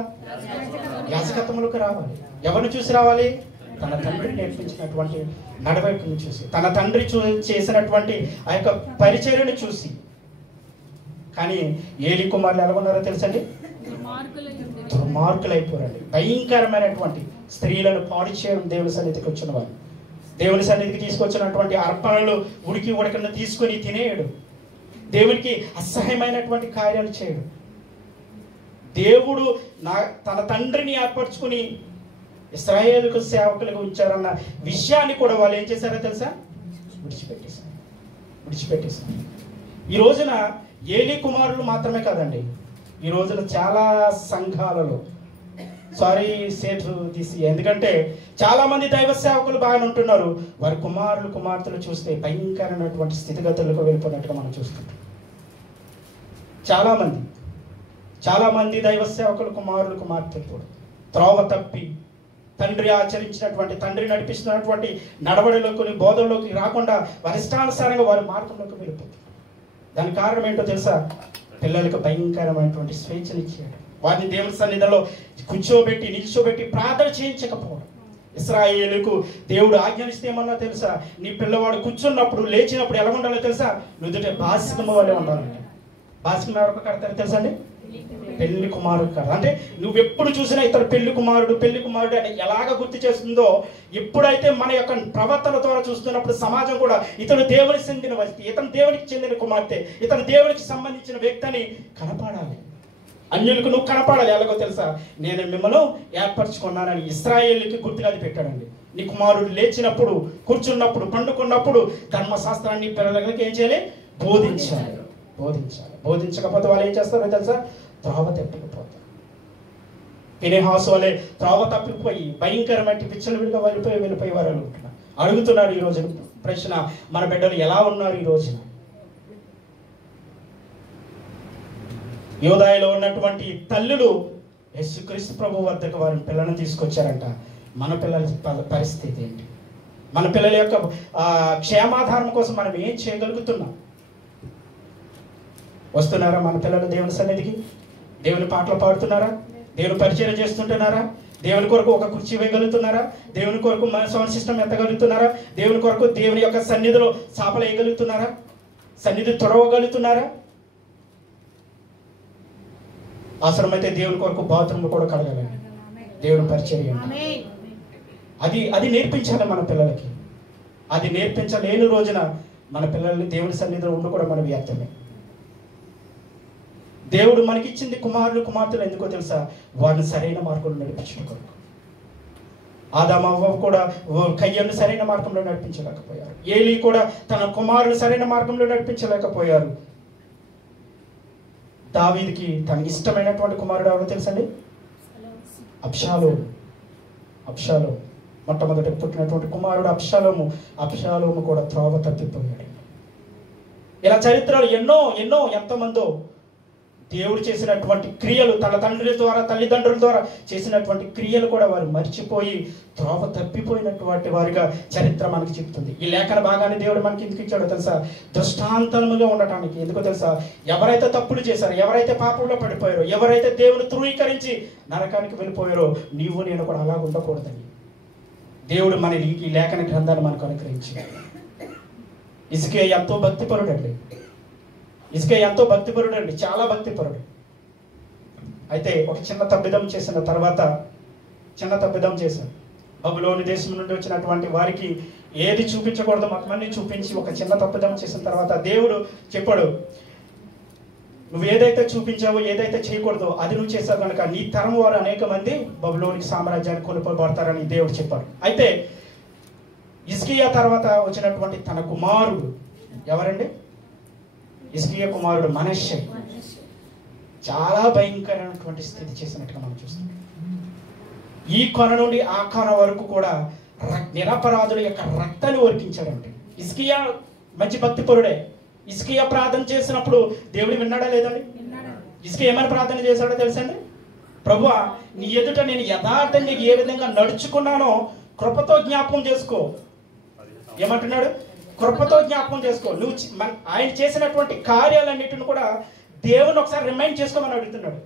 యాజకత్వంలోకి రావాలి. ఎవరిని చూసి రావాలి? తన తండ్రిని నేర్పించినటువంటి నడవడికను చూసి, తన తండ్రి చేసినటువంటి ఆ యొక్క పరిచర్యను చూసి. కానీ ఏలీ కుమారులు ఎలా ఉన్నారో తెలుసండి? దుర్మార్గులైపోరండి. భయంకరమైనటువంటి స్త్రీలను పాడు చేయడం దేవుని సన్నిధికి వచ్చిన వారు, దేవుని సన్నిధికి తీసుకొచ్చినటువంటి అర్పణలు ఉడికి ఉడకను తీసుకొని తినేయడు. దేవునికి అసహ్యమైనటువంటి కార్యాలు చేయడు. దేవుడు తన తండ్రిని ఏర్పరచుకుని ఇశ్రాయేలుకు సేవకులుగా ఉంచారన్న విషయాన్ని కూడా వాళ్ళు ఏం చేశారో తెలుసా? విడిచిపెట్టేశారు. ఈ రోజున ఏలీ కుమారులు మాత్రమే కాదండి, ఈ రోజున చాలా సంఘాలలో ఎందుకంటే చాలా మంది దైవ సేవకులు బాగానే ఉంటున్నారు, వారి కుమార్తెలు చూస్తే భయంకరమైనటువంటి స్థితిగతులకు వెళ్ళిపోయినట్టుగా మనం చూస్తుంటాం. చాలా మంది దైవ సేవకులు కుమార్తెలు కూడా త్రోవ తప్పి తండ్రి నడిపిస్తున్నటువంటి నడవడిలోకి బోధనలోకి రాకుండా వారి ఇష్టానుసారంగా వారి మార్గంలోకి వెళ్ళిపోతారు. దానికి కారణం ఏంటో తెలుసా? పిల్లలకు భయంకరమైనటువంటి స్వేచ్ఛనిచ్చాడు. వారిని దేవుని సన్నిధిలో నిల్చోబెట్టి ప్రార్థన చేయించకపోవడం. ఇశ్రాయేలుకు దేవుడు ఆజ్ఞానిస్తే ఏమన్నా తెలుసా? నీ పిల్లవాడు కూర్చున్నప్పుడు లేచినప్పుడు ఎలా ఉండాలో తెలుసా? నుదుటే బాసికము వల్లే ఉండాలంటే. బాసికం ఎవరికి కడతారు తెలుసా అండి? పెళ్లి కుమారుడు కడతారు. అంటే నువ్వెప్పుడు చూసినా ఇతడు పెళ్లి కుమారుడు అని ఎలాగ గుర్తు చేస్తుందో, ఎప్పుడైతే మన యొక్క ప్రవర్తన ద్వారా చూస్తున్నప్పుడు సమాజం కూడా ఇతడు దేవునికి చెందిన వ్యక్తి, ఇతను దేవునికి చెందిన కుమార్తె, ఇతను దేవునికి సంబంధించిన వ్యక్తి అని కనపడాలి. అన్యులకు నువ్వు కనపడాలి. ఎలాగో తెలుసా? నేను మిమ్మల్ని ఏర్పరచుకున్నానని ఇశ్రాయేలుకి గుర్తుగా అది పెట్టాడండి. నీ కుమారుడు లేచినప్పుడు, కూర్చున్నప్పుడు, పండుకున్నప్పుడు ధర్మశాస్త్రాన్ని పిల్లలకి ఏం చేయాలి? బోధించాలి. బోధించకపోతే వాళ్ళు ఏం చేస్తారో తెలుసా? త్రోవ తప్పిపోతారు. ఫినెహాసు వలె త్రోవ తప్పిపోయి భయంకరమైన విచ్చలవిడిగా వెళ్ళిపోయి వారు అడుగుతున్నారు. ఈ రోజు ప్రశ్న, మన బిడ్డలు ఎలా ఉన్నారు ఈ రోజున? యోదాయలో ఉన్నటువంటి తల్లులు యేసుక్రీస్తు ప్రభు వద్దకు వారి పిల్లలను తీసుకొచ్చారంట. మన పిల్లల పరిస్థితి ఏంటి? మన పిల్లల యొక్క క్షేమాధారం కోసం మనం ఏం చేయగలుగుతున్నాం? వస్తున్నారా మన పిల్లలు దేవుని సన్నిధికి? దేవుని పాటలు పాడుతున్నారా? దేవుని పరిచయం చేస్తుంటున్నారా? దేవుని కొరకు ఒక కుర్చీ వేయగలుగుతున్నారా? దేవుని కొరకు మన సౌండ్ సిస్టమ్ ఎత్తగలుగుతున్నారా? దేవుని కొరకు దేవుని యొక్క సన్నిధిలో చాపలు వేయగలుగుతున్నారా? సన్నిధి తొడవగలుగుతున్నారా? అవసరమైతే దేవుని కొరకు బాత్రూమ్ కూడా కడగలండి. దేవుని పరిచర్య అది నేర్పించాలి మన పిల్లలకి. అది నేర్పించలేని రోజున మన పిల్లల్ని దేవుని సన్నిధిలో ఉండి కూడా మన వ్యర్థమే. దేవుడు మనకిచ్చింది కుమారులు కుమార్తెలు ఎందుకో తెలుసా? వారిని సరైన మార్గంలో నడిపించడం కొరకు. ఆదాము అవ్వ కూడా కయ్యను సరైన మార్గంలో నడిపించలేకపోయారు. ఏలీ కూడా తన కుమారులు సరైన మార్గంలో నడిపించలేకపోయారు. దావీదుకి తనకి ఇష్టమైనటువంటి కుమారుడు ఎవరో తెలుసండి? అబ్షాలోము. మొట్టమొదటి పుట్టినటువంటి కుమారుడు అబ్షాలోము కూడా త్రోవ తప్పిపోయాడు. ఇలా చరిత్రలు ఎన్నో ఎంతమందో దేవుడు చేసినటువంటి క్రియలు, తన తల్లిదండ్రుల ద్వారా చేసినటువంటి క్రియలు కూడా వారు మర్చిపోయి త్రోవ తప్పిపోయినటువంటి వారిగా చరిత్ర మనకి చెప్తుంది. ఈ లేఖన భాగాన్ని దేవుడు మనకి ఎందుకు ఇచ్చాడో తెలుసా? దృష్టాంతముగా ఉండటానికి. ఎందుకో తెలుసా? ఎవరైతే తప్పులు చేశారో, ఎవరైతే పాపంలో పడిపోయారో, ఎవరైతే దేవుని ధృవీకరించి నరకానికి వెళ్ళిపోయారో, నీవు నేను కూడా అలా ఉండకూడదని దేవుడు మన ఈ లేఖన గ్రంథాన్ని మనకు అనుగ్రహించాడు. హిజ్కియా ఎంతో భక్తిపరుడు అండి, చాలా భక్తిపరుడు. అయితే ఒక చిన్న తప్పిదం చేశాను. బబులోని దేశం నుండి వచ్చినటువంటి వారికి ఏది చూపించకూడదు మొత్తమన్నీ చూపించి ఒక చిన్న తప్పిదం చేసిన తర్వాత దేవుడు చెప్పాడు, నువ్వు ఏదైతే చూపించావో, ఏదైతే చేయకూడదో అది నువ్వు చేసావు కనుక నీ తరం వారు అనేక మంది బబులోనికి సామ్రాజ్యాన్ని కొనుక్కోబడతారని దేవుడు చెప్పాడు. అయితే హిజ్కియా తర్వాత వచ్చినటువంటి తన కుమారుడు ఎవరండి? హిజ్కియా కుమారుడు మనష్షే చాలా భయంకరమైనటువంటి స్థితి చేసినట్టుగా మనం చూస్తాం. ఈ కొన నుండి ఆ కొన వరకు కూడా నిరపరాధుల యొక్క రక్తాన్ని ఒరికించాడండి. హిజ్కియా మంచి భక్తిపరుడే. హిజ్కియా ప్రార్థన చేసినప్పుడు దేవుడు విన్నాడా లేదండి? హిజ్కియా ఏమైనా ప్రార్థన చేశాడో తెలుసండి? ప్రభువా, నీ ఎదుట నేను యథార్థంగా ఏ విధంగా నడుచుకున్నానో కృపతో జ్ఞాపకం చేసుకో. ఏమంటున్నాడు? కృపతో జ్ఞాపకం చేసుకో. నువ్వు ఆయన చేసినటువంటి కార్యాలన్నిటిని కూడా దేవుని ఒకసారి రిమైండ్ చేసుకోమని అడుగుతున్నాడు.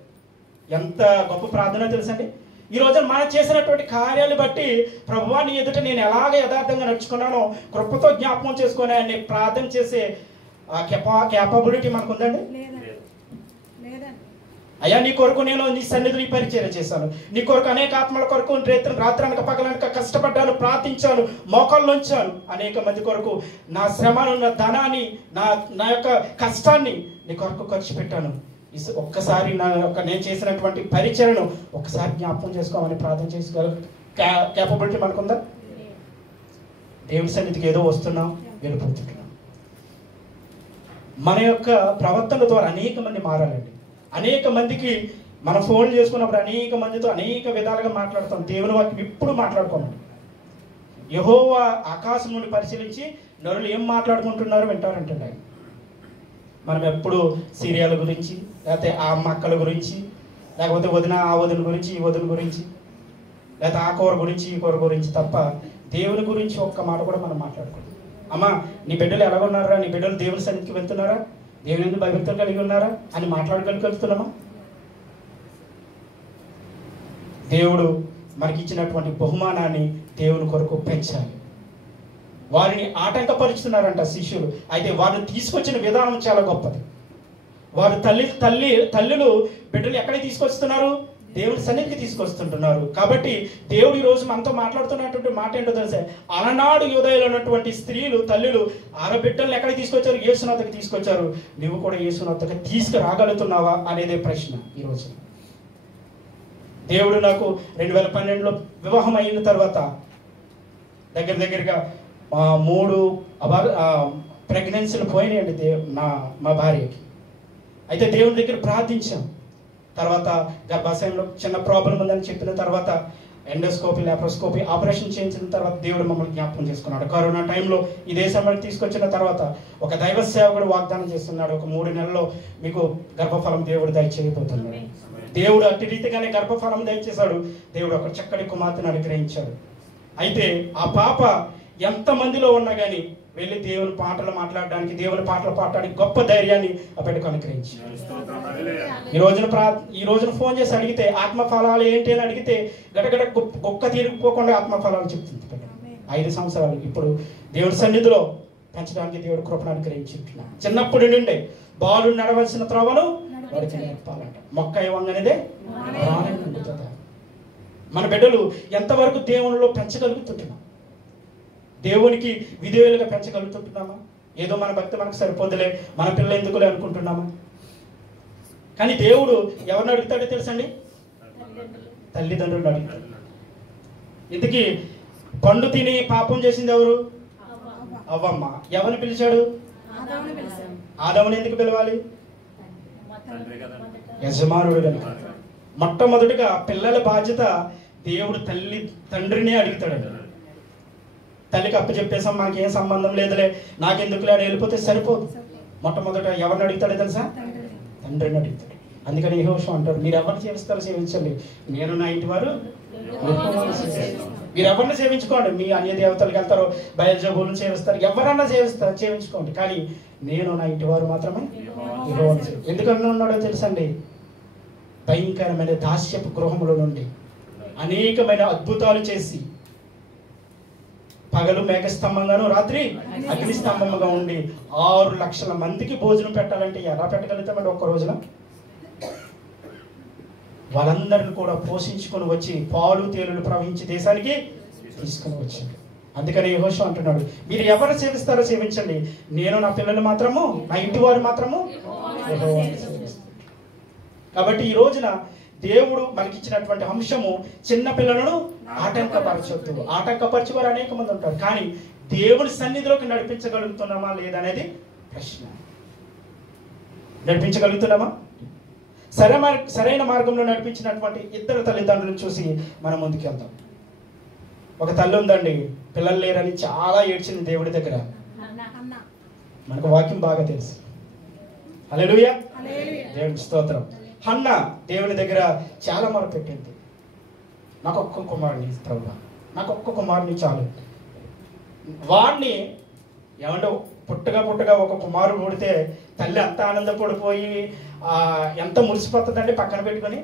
ఎంత గొప్ప ప్రార్థన తెలుసండి? ఈ రోజు మనం చేసినటువంటి కార్యాలు బట్టి ప్రభువా, నీ ఎదుట నేను ఎలాగ యథార్థంగా నడుచుకున్నానో కృపతో జ్ఞాపకం చేసుకొని ఆయన ప్రార్థన చేసే క్యాపబిలిటీ మనకు ఉందండి? అయ్యా, నీ కొరకు నేను నీ సన్నిధిని పరిచర్య చేశాను. నీ కొరకు అనేక ఆత్మల కొరకు రాత్రనక పగలనక కష్టపడ్డాను, ప్రార్థించాను, మోకాళ్ళు ఉంచాను. అనేక మంది కొరకు నా శ్రమను, నా ధనాన్ని, నా యొక్క కష్టాన్ని నీ కొరకు ఖర్చు పెట్టాను. ఒక్కసారి నేను చేసినటువంటి పరిచర్యను ఒక్కసారి జ్ఞాపకం చేసుకోమని ప్రార్థన చేసుకోగల క్యాపబిలిటీ మనకుందా? దేవుని సన్నిధికి ఏదో వస్తున్నాం, వెళ్ళిపోతున్నాం. మన యొక్క ప్రవర్తన ద్వారా అనేక మంది మారాలండి. అనేక మందికి మనం ఫోన్ చేసుకున్నప్పుడు అనేక మందితో అనేక విధాలుగా మాట్లాడతాం. దేవుని వాక్యం ఇప్పుడు మాట్లాడుకోమండి. యెహోవా ఆకాశం నుండి పరిశీలించి నరులు ఏం మాట్లాడుకుంటున్నారో వింటారంటే మనం ఎప్పుడు సీరియల్ గురించి, లేకపోతే ఆ మక్కల గురించి, లేకపోతే ఆ వదిన గురించి, ఈ వదిన గురించి, లేకపోతే ఆ కూర గురించి, ఈ కూర గురించి తప్ప దేవుని గురించి ఒక్క మాట కూడా మనం మాట్లాడుకోండి. అమ్మా, నీ బిడ్డలు ఎలాగున్నారా? నీ బిడ్డలు దేవుని సన్నిధికి వెళ్తున్నారా? దేవుని ఎందుకు భయభక్తులు కలిగి ఉన్నారా అని మాట్లాడగలుగుతున్నామా? దేవుడు మనకి ఇచ్చినటువంటి బహుమానాన్ని దేవుని కొరకు పెంచాలి. వారిని ఆటంకపరుచుతున్నారంట శిష్యులు. అయితే వారిని తీసుకొచ్చిన విధానం చాలా గొప్పది. వారు తల్లులు బిడ్డలు ఎక్కడికి తీసుకొస్తున్నారు? దేవుని సన్నిధికి తీసుకొస్తుంటున్నారు. కాబట్టి దేవుడు ఈరోజు మనతో మాట్లాడుతున్నటువంటి మాట ఏంటో తెలుసా? అలనాడు యూదయలో ఉన్నటువంటి స్త్రీలు, తల్లులు ఆడబిడ్డలను ఎక్కడికి తీసుకొచ్చారు? యేసునాథకి తీసుకొచ్చారు. నువ్వు కూడా యేసునాథకి తీసుకురాగలుగుతున్నావా అనేదే ప్రశ్న ఈరోజు. దేవుడు నాకు 2012లో వివాహం అయిన తర్వాత దగ్గరగా 3 ప్రెగ్నెన్సీలు పోయినాయండి మా భార్యకి. అయితే దేవుని దగ్గర ప్రార్థించాం. తర్వాత గర్భాశయంలో చిన్న ప్రాబ్లం ఉందని చెప్పిన తర్వాత ఎండోస్కోపీ, లాప్రోస్కోపీ ఆపరేషన్ చేయించిన తర్వాత దేవుడు మమ్మల్ని జ్ఞాపకం చేసుకున్నాడు. కరోనా టైంలో ఈ దేశంలోకి తీసుకొచ్చిన తర్వాత ఒక దైవ సేవకుడు వాగ్దానం చేస్తున్నాడు, ఒక 3 నెలల్లో మీకు గర్భఫలం దేవుడు దయచేయబోతున్నాడు. దేవుడు అట్టి రీతిగానే గర్భఫలం దయచేశాడు. దేవుడు ఒక చక్కటి కుమార్తెను అనుగ్రహించాడు. అయితే ఆ పాప ఎంతమందిలో ఉన్నా కానీ వెళ్ళి దేవుని పాటలు మాట్లాడడానికి, దేవుని పాటలు పాడడానికి గొప్ప ధైర్యాన్ని ఆ బిడ్డకు అనుగ్రహించి ఈ రోజున ఫోన్ చేసి అడిగితే ఆత్మఫలాలు ఏంటి అని అడిగితే గడగడ గొక్క తీరుకుపోకుండా ఆత్మఫలాలు చెప్తుంది. 5 సంవత్సరాలు ఇప్పుడు దేవుడి సన్నిధిలో పెంచడానికి దేవుడు కృపను అనుగ్రహించుంటున్నాడు. చిన్నప్పటి నుండే బాలు నడవలసిన త్రోవను వాడికి నేర్పాలంట. మొక్క ఇవ్వగానేదే ప్రాణం నిండుతుందా. మన బిడ్డలు ఎంతవరకు దేవునిలో పెంచగలుగుతుంటున్నాం? దేవునికి విధేయులుగా పెంచగలుగుతుంటున్నామా? ఏదో మన భక్తి మనకు సరిపోదులే, మన పిల్లలు ఎందుకులే అనుకుంటున్నామా? కానీ దేవుడు ఎవరిని అడుగుతాడో తెలుసండి? తల్లిదండ్రులను అడుగుతాడు. ఇంతకీ పండు తిని పాపం చేసింది ఎవరు? అవ్వమ్మ. ఎవరిని పిలిచాడు? ఆదాముని ఎందుకు పిలవాలి? యజమానుడు కనుక. మొట్టమొదటిగా పిల్లల బాధ్యత దేవుడు తండ్రినే అడుగుతాడు. తల్లికి అప్పచెప్పేసాం, మనకేం సంబంధం లేదులే, నాకెందుకులే అని వెళ్ళిపోతే సరిపోదు. మొట్టమొదట ఎవరిని అడుగుతాడో తెలుసా? తండ్రిని అడుగుతాడు. అందుకని యెహోషువ అంటారు, మీరు ఎవరిని సేవిస్తారో సేవించండి, నేను నా ఇంటి వారు మీరు ఎవరిని సేవించుకోండి. మీ అన్య దేవతలకు వెళ్తారో బయల్జెబూలుని సేవిస్తారు, ఎవరన్నా సేవించుకోండి, కానీ నేను నా ఇంటి వారు మాత్రమే యెహోవాను. ఎందుకన్నా ఉన్నాడో తెలుసండి? భయంకరమైన దాస్యపు గృహముల నుండి అనేకమైన అద్భుతాలు చేసి, పగలు మేఘస్తంభంగాను రాత్రి అగ్నిస్తంభంగా ఉండి 6 లక్షల మందికి భోజనం పెట్టాలంటే ఎలా పెట్టగలుగుతామండి ఒక్క రోజున? వాళ్ళందరిని కూడా పోషించుకొని వచ్చి పాలు తేలులు ప్రవహించి దేశానికి తీసుకుని వచ్చాడు. అందుకని యెహోషువ అంటున్నాడు, మీరు ఎవరు సేవిస్తారో సేవించండి, నేను నా పిల్లలు మాత్రము, నా ఇంటి వారు మాత్రము యెహోవాను సేవిస్తారు. కాబట్టి ఈ రోజున దేవుడు మనకిచ్చినటువంటి అంశము, చిన్న పిల్లలను ఆటంకపరచొద్దు. ఆటంకపరిచేవారు అనేక మంది ఉంటారు, కానీ దేవుని సన్నిధిలోకి నడిపించగలుగుతున్నామా లేదనేది ప్రశ్న. నడిపించగలుగుతున్నామా? సరైన మార్గంలో నడిపించినటువంటి 2 తల్లిదండ్రులను చూసి మనం ముందుకెళ్తాం. ఒక తల్లి ఉందండి, పిల్లలు లేరని చాలా ఏడ్చింది దేవుడి దగ్గర. మనకు వాక్యం బాగా తెలుసు. హల్లెలూయా, దేవుని స్తోత్రం. హన్న దేవుని దగ్గర చాలా మొరపెట్టింది, నాకు ఒక్క కుమారుని ప్రభువా, నాకు ఒక్క కుమారుని చాలు. వాడిని ఏమంటే పుట్టగా ఒక కుమారుడు పుడితే తల్లి అంత ఆనందపడిపోయి ఎంత మురిసిపోతుందండి, పక్కన పెట్టుకొని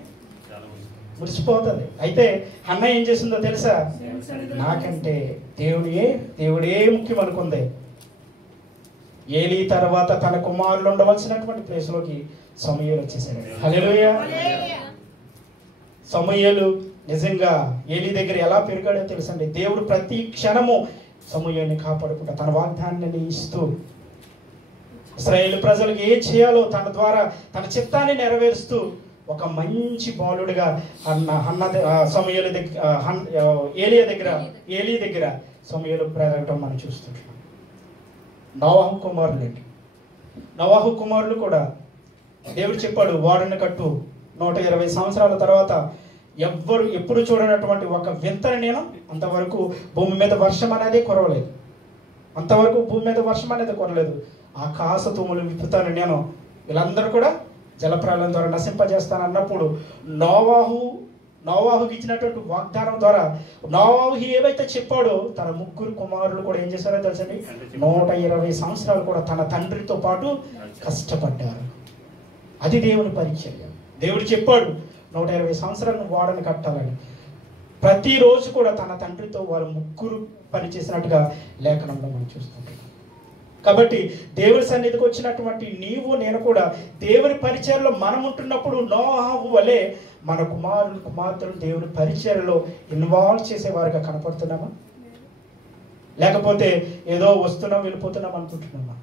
మురిసిపోతుంది. అయితే అన్న ఏం చేసిందో తెలుసా? నాకంటే దేవుడే ముఖ్యం అనుకుంది. ఏలీ తర్వాత తన కుమారులు ఉండవలసినటువంటి ప్లేస్లోకి సమూయేలు వచ్చేసాడు. హల్లెలూయా. సమూయేలు నిజంగా ఏలీ దగ్గర ఎలా పెరిగాడో తెలుసండి. దేవుడు ప్రతి క్షణము సమూయేలుని కాపాడుకుంటా తన వాగ్దానాన్ని ఇస్తూ ఇశ్రాయేలు ప్రజలకు ఏం చేయాలో తన ద్వారా తన చిత్తాన్ని నెరవేరుస్తూ ఒక మంచి బాలుడిగా సమూయేలు దగ్గర ఏలీ దగ్గర సమూయేలు పెరగటం మనం చూస్తుంటాం. నోవాహు కుమారులండి. నోవాహు కుమారులు కూడా దేవుడు చెప్పాడు, వాడని కట్టు, 120 సంవత్సరాల తర్వాత ఎప్పుడు చూడనటువంటి ఒక వింతని నేను అంతవరకు భూమి మీద వర్షం అనేది కురవలేదు. అంతవరకు భూమి మీద వర్షం అనేది కురలేదు. ఆకాశ తూములు విప్పుతాను నేను, వీళ్ళందరూ కూడా జలప్రలయం ద్వారా నశింపజేస్తాను అన్నప్పుడు నోవాహుకి ఇచ్చినటువంటి వాగ్దానం ద్వారా నోవాహు ఏవైతే చెప్పాడో తన 3 కుమారులు కూడా ఏం చేశారో తెలుసండి? 120 సంవత్సరాలు కూడా తన తండ్రితో పాటు కష్టపడ్డారు. అది దేవుని పరిచర్య. దేవుడు చెప్పాడు 120 సంవత్సరాలను వాడని కట్టాలని. ప్రతిరోజు కూడా తన తండ్రితో వారు 3 పనిచేసినట్టుగా లేఖనంలో మనం చూస్తుంటాం. కాబట్టి దేవుని సన్నిధికి వచ్చినటువంటి నీవు నేను కూడా దేవుని పరిచర్యలో మనం ఉంటున్నప్పుడు నోవాహు వలె మన కుమార్తెలు దేవుని పరిచర్యలో ఇన్వాల్వ్ చేసేవారుగా కనపడుతున్నామా? లేకపోతే ఏదో వస్తున్నాం వెళ్ళిపోతున్నాం అనుకుంటున్నామా?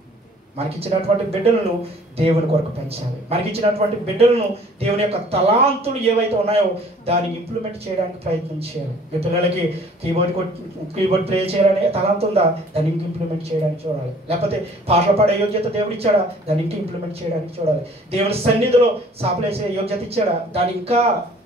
మనకిచ్చినటువంటి బిడ్డలను దేవుని కొరకు పెంచాలి. మనకిచ్చినటువంటి బిడ్డలను దేవుని యొక్క తలాంతులు ఏవైతే ఉన్నాయో దాన్ని ఇంప్లిమెంట్ చేయడానికి ప్రయత్నం చేయాలి. మీ పిల్లలకి కీబోర్డ్ ప్లే చేయాలనే తలాంతు ఉందా? దాన్ని ఇంక ఇంప్లిమెంట్ చేయడానికి చూడాలి. లేకపోతే పాటలు పాడే యోగ్యత దేవుడు ఇచ్చాడా? దాన్ని ఇంక ఇంప్లిమెంట్ చేయడానికి చూడాలి. దేవుని సన్నిధిలో సాపలేసే యోగ్యత ఇచ్చాడా? దాన్ని ఇంకా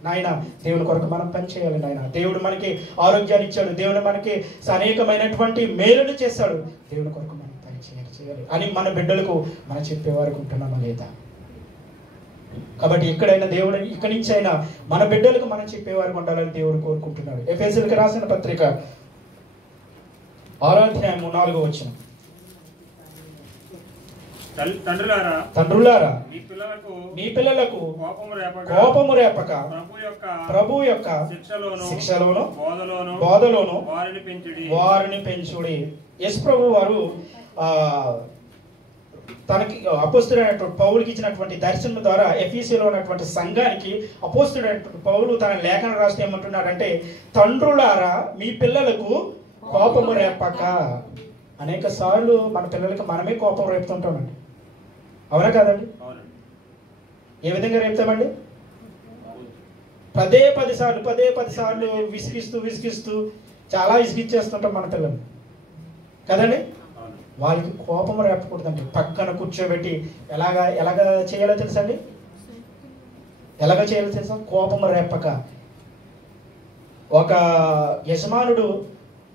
నాయన దేవుని కొరకు మనం పని చేయాలి. నాయన దేవుడు మనకి ఆరోగ్యాన్ని ఇచ్చాడు, దేవుడు మనకి అనేకమైనటువంటి మేలును చేశాడు, దేవుని కొరకు మనం పని చేయాలి అని మన బిడ్డలకు మనం చెప్పేవారికి ఉంటున్నామా లేదా? కాబట్టి ఎక్కడైనా దేవుడు ఇక్కడి నుంచి అయినా మన బిడ్డలకు మనం చెప్పేవారికి ఉండాలని దేవుడు కోరుకుంటున్నాడు. ఎఫెసీయులకు రాసిన పత్రిక 6వ అధ్యాయం 4వ వచనం. తండ్రులారా మీ పిల్లలకు కోపము రేపక ప్రభు యొక్క శిక్షలోను బోధలోను వారిని పెంచుడి. యేసు ప్రభు వారు తనకి అపోస్తుడైనటువంటి పౌలుకి ఇచ్చినటువంటి దర్శనం ద్వారా ఎఫీసీలో ఉన్నటువంటి సంఘానికి అపోస్తుడైనటువంటి పౌలు తన లేఖన రాస్తే ఏమంటున్నాడంటే, తండ్రులారా మీ పిల్లలకు కోపము రేపక. అనేక సార్లు మన పిల్లలకి మనమే కోపం రేపుతుంటామండి, అవునా కాదండి? ఏ విధంగా రేపుతామండి? పదే పది సార్లు విసిగిస్తూ చాలా విసిగిచ్చేస్తుంటాం మన పిల్లలు కదండి. వాళ్ళకి కోపం రేపకూడదండి. పక్కన కూర్చోబెట్టి ఎలాగా చేయాలో తెలుసండి? ఎలాగ చేయాలో తెలుసా? కోపం రేపక. ఒక యజమానుడు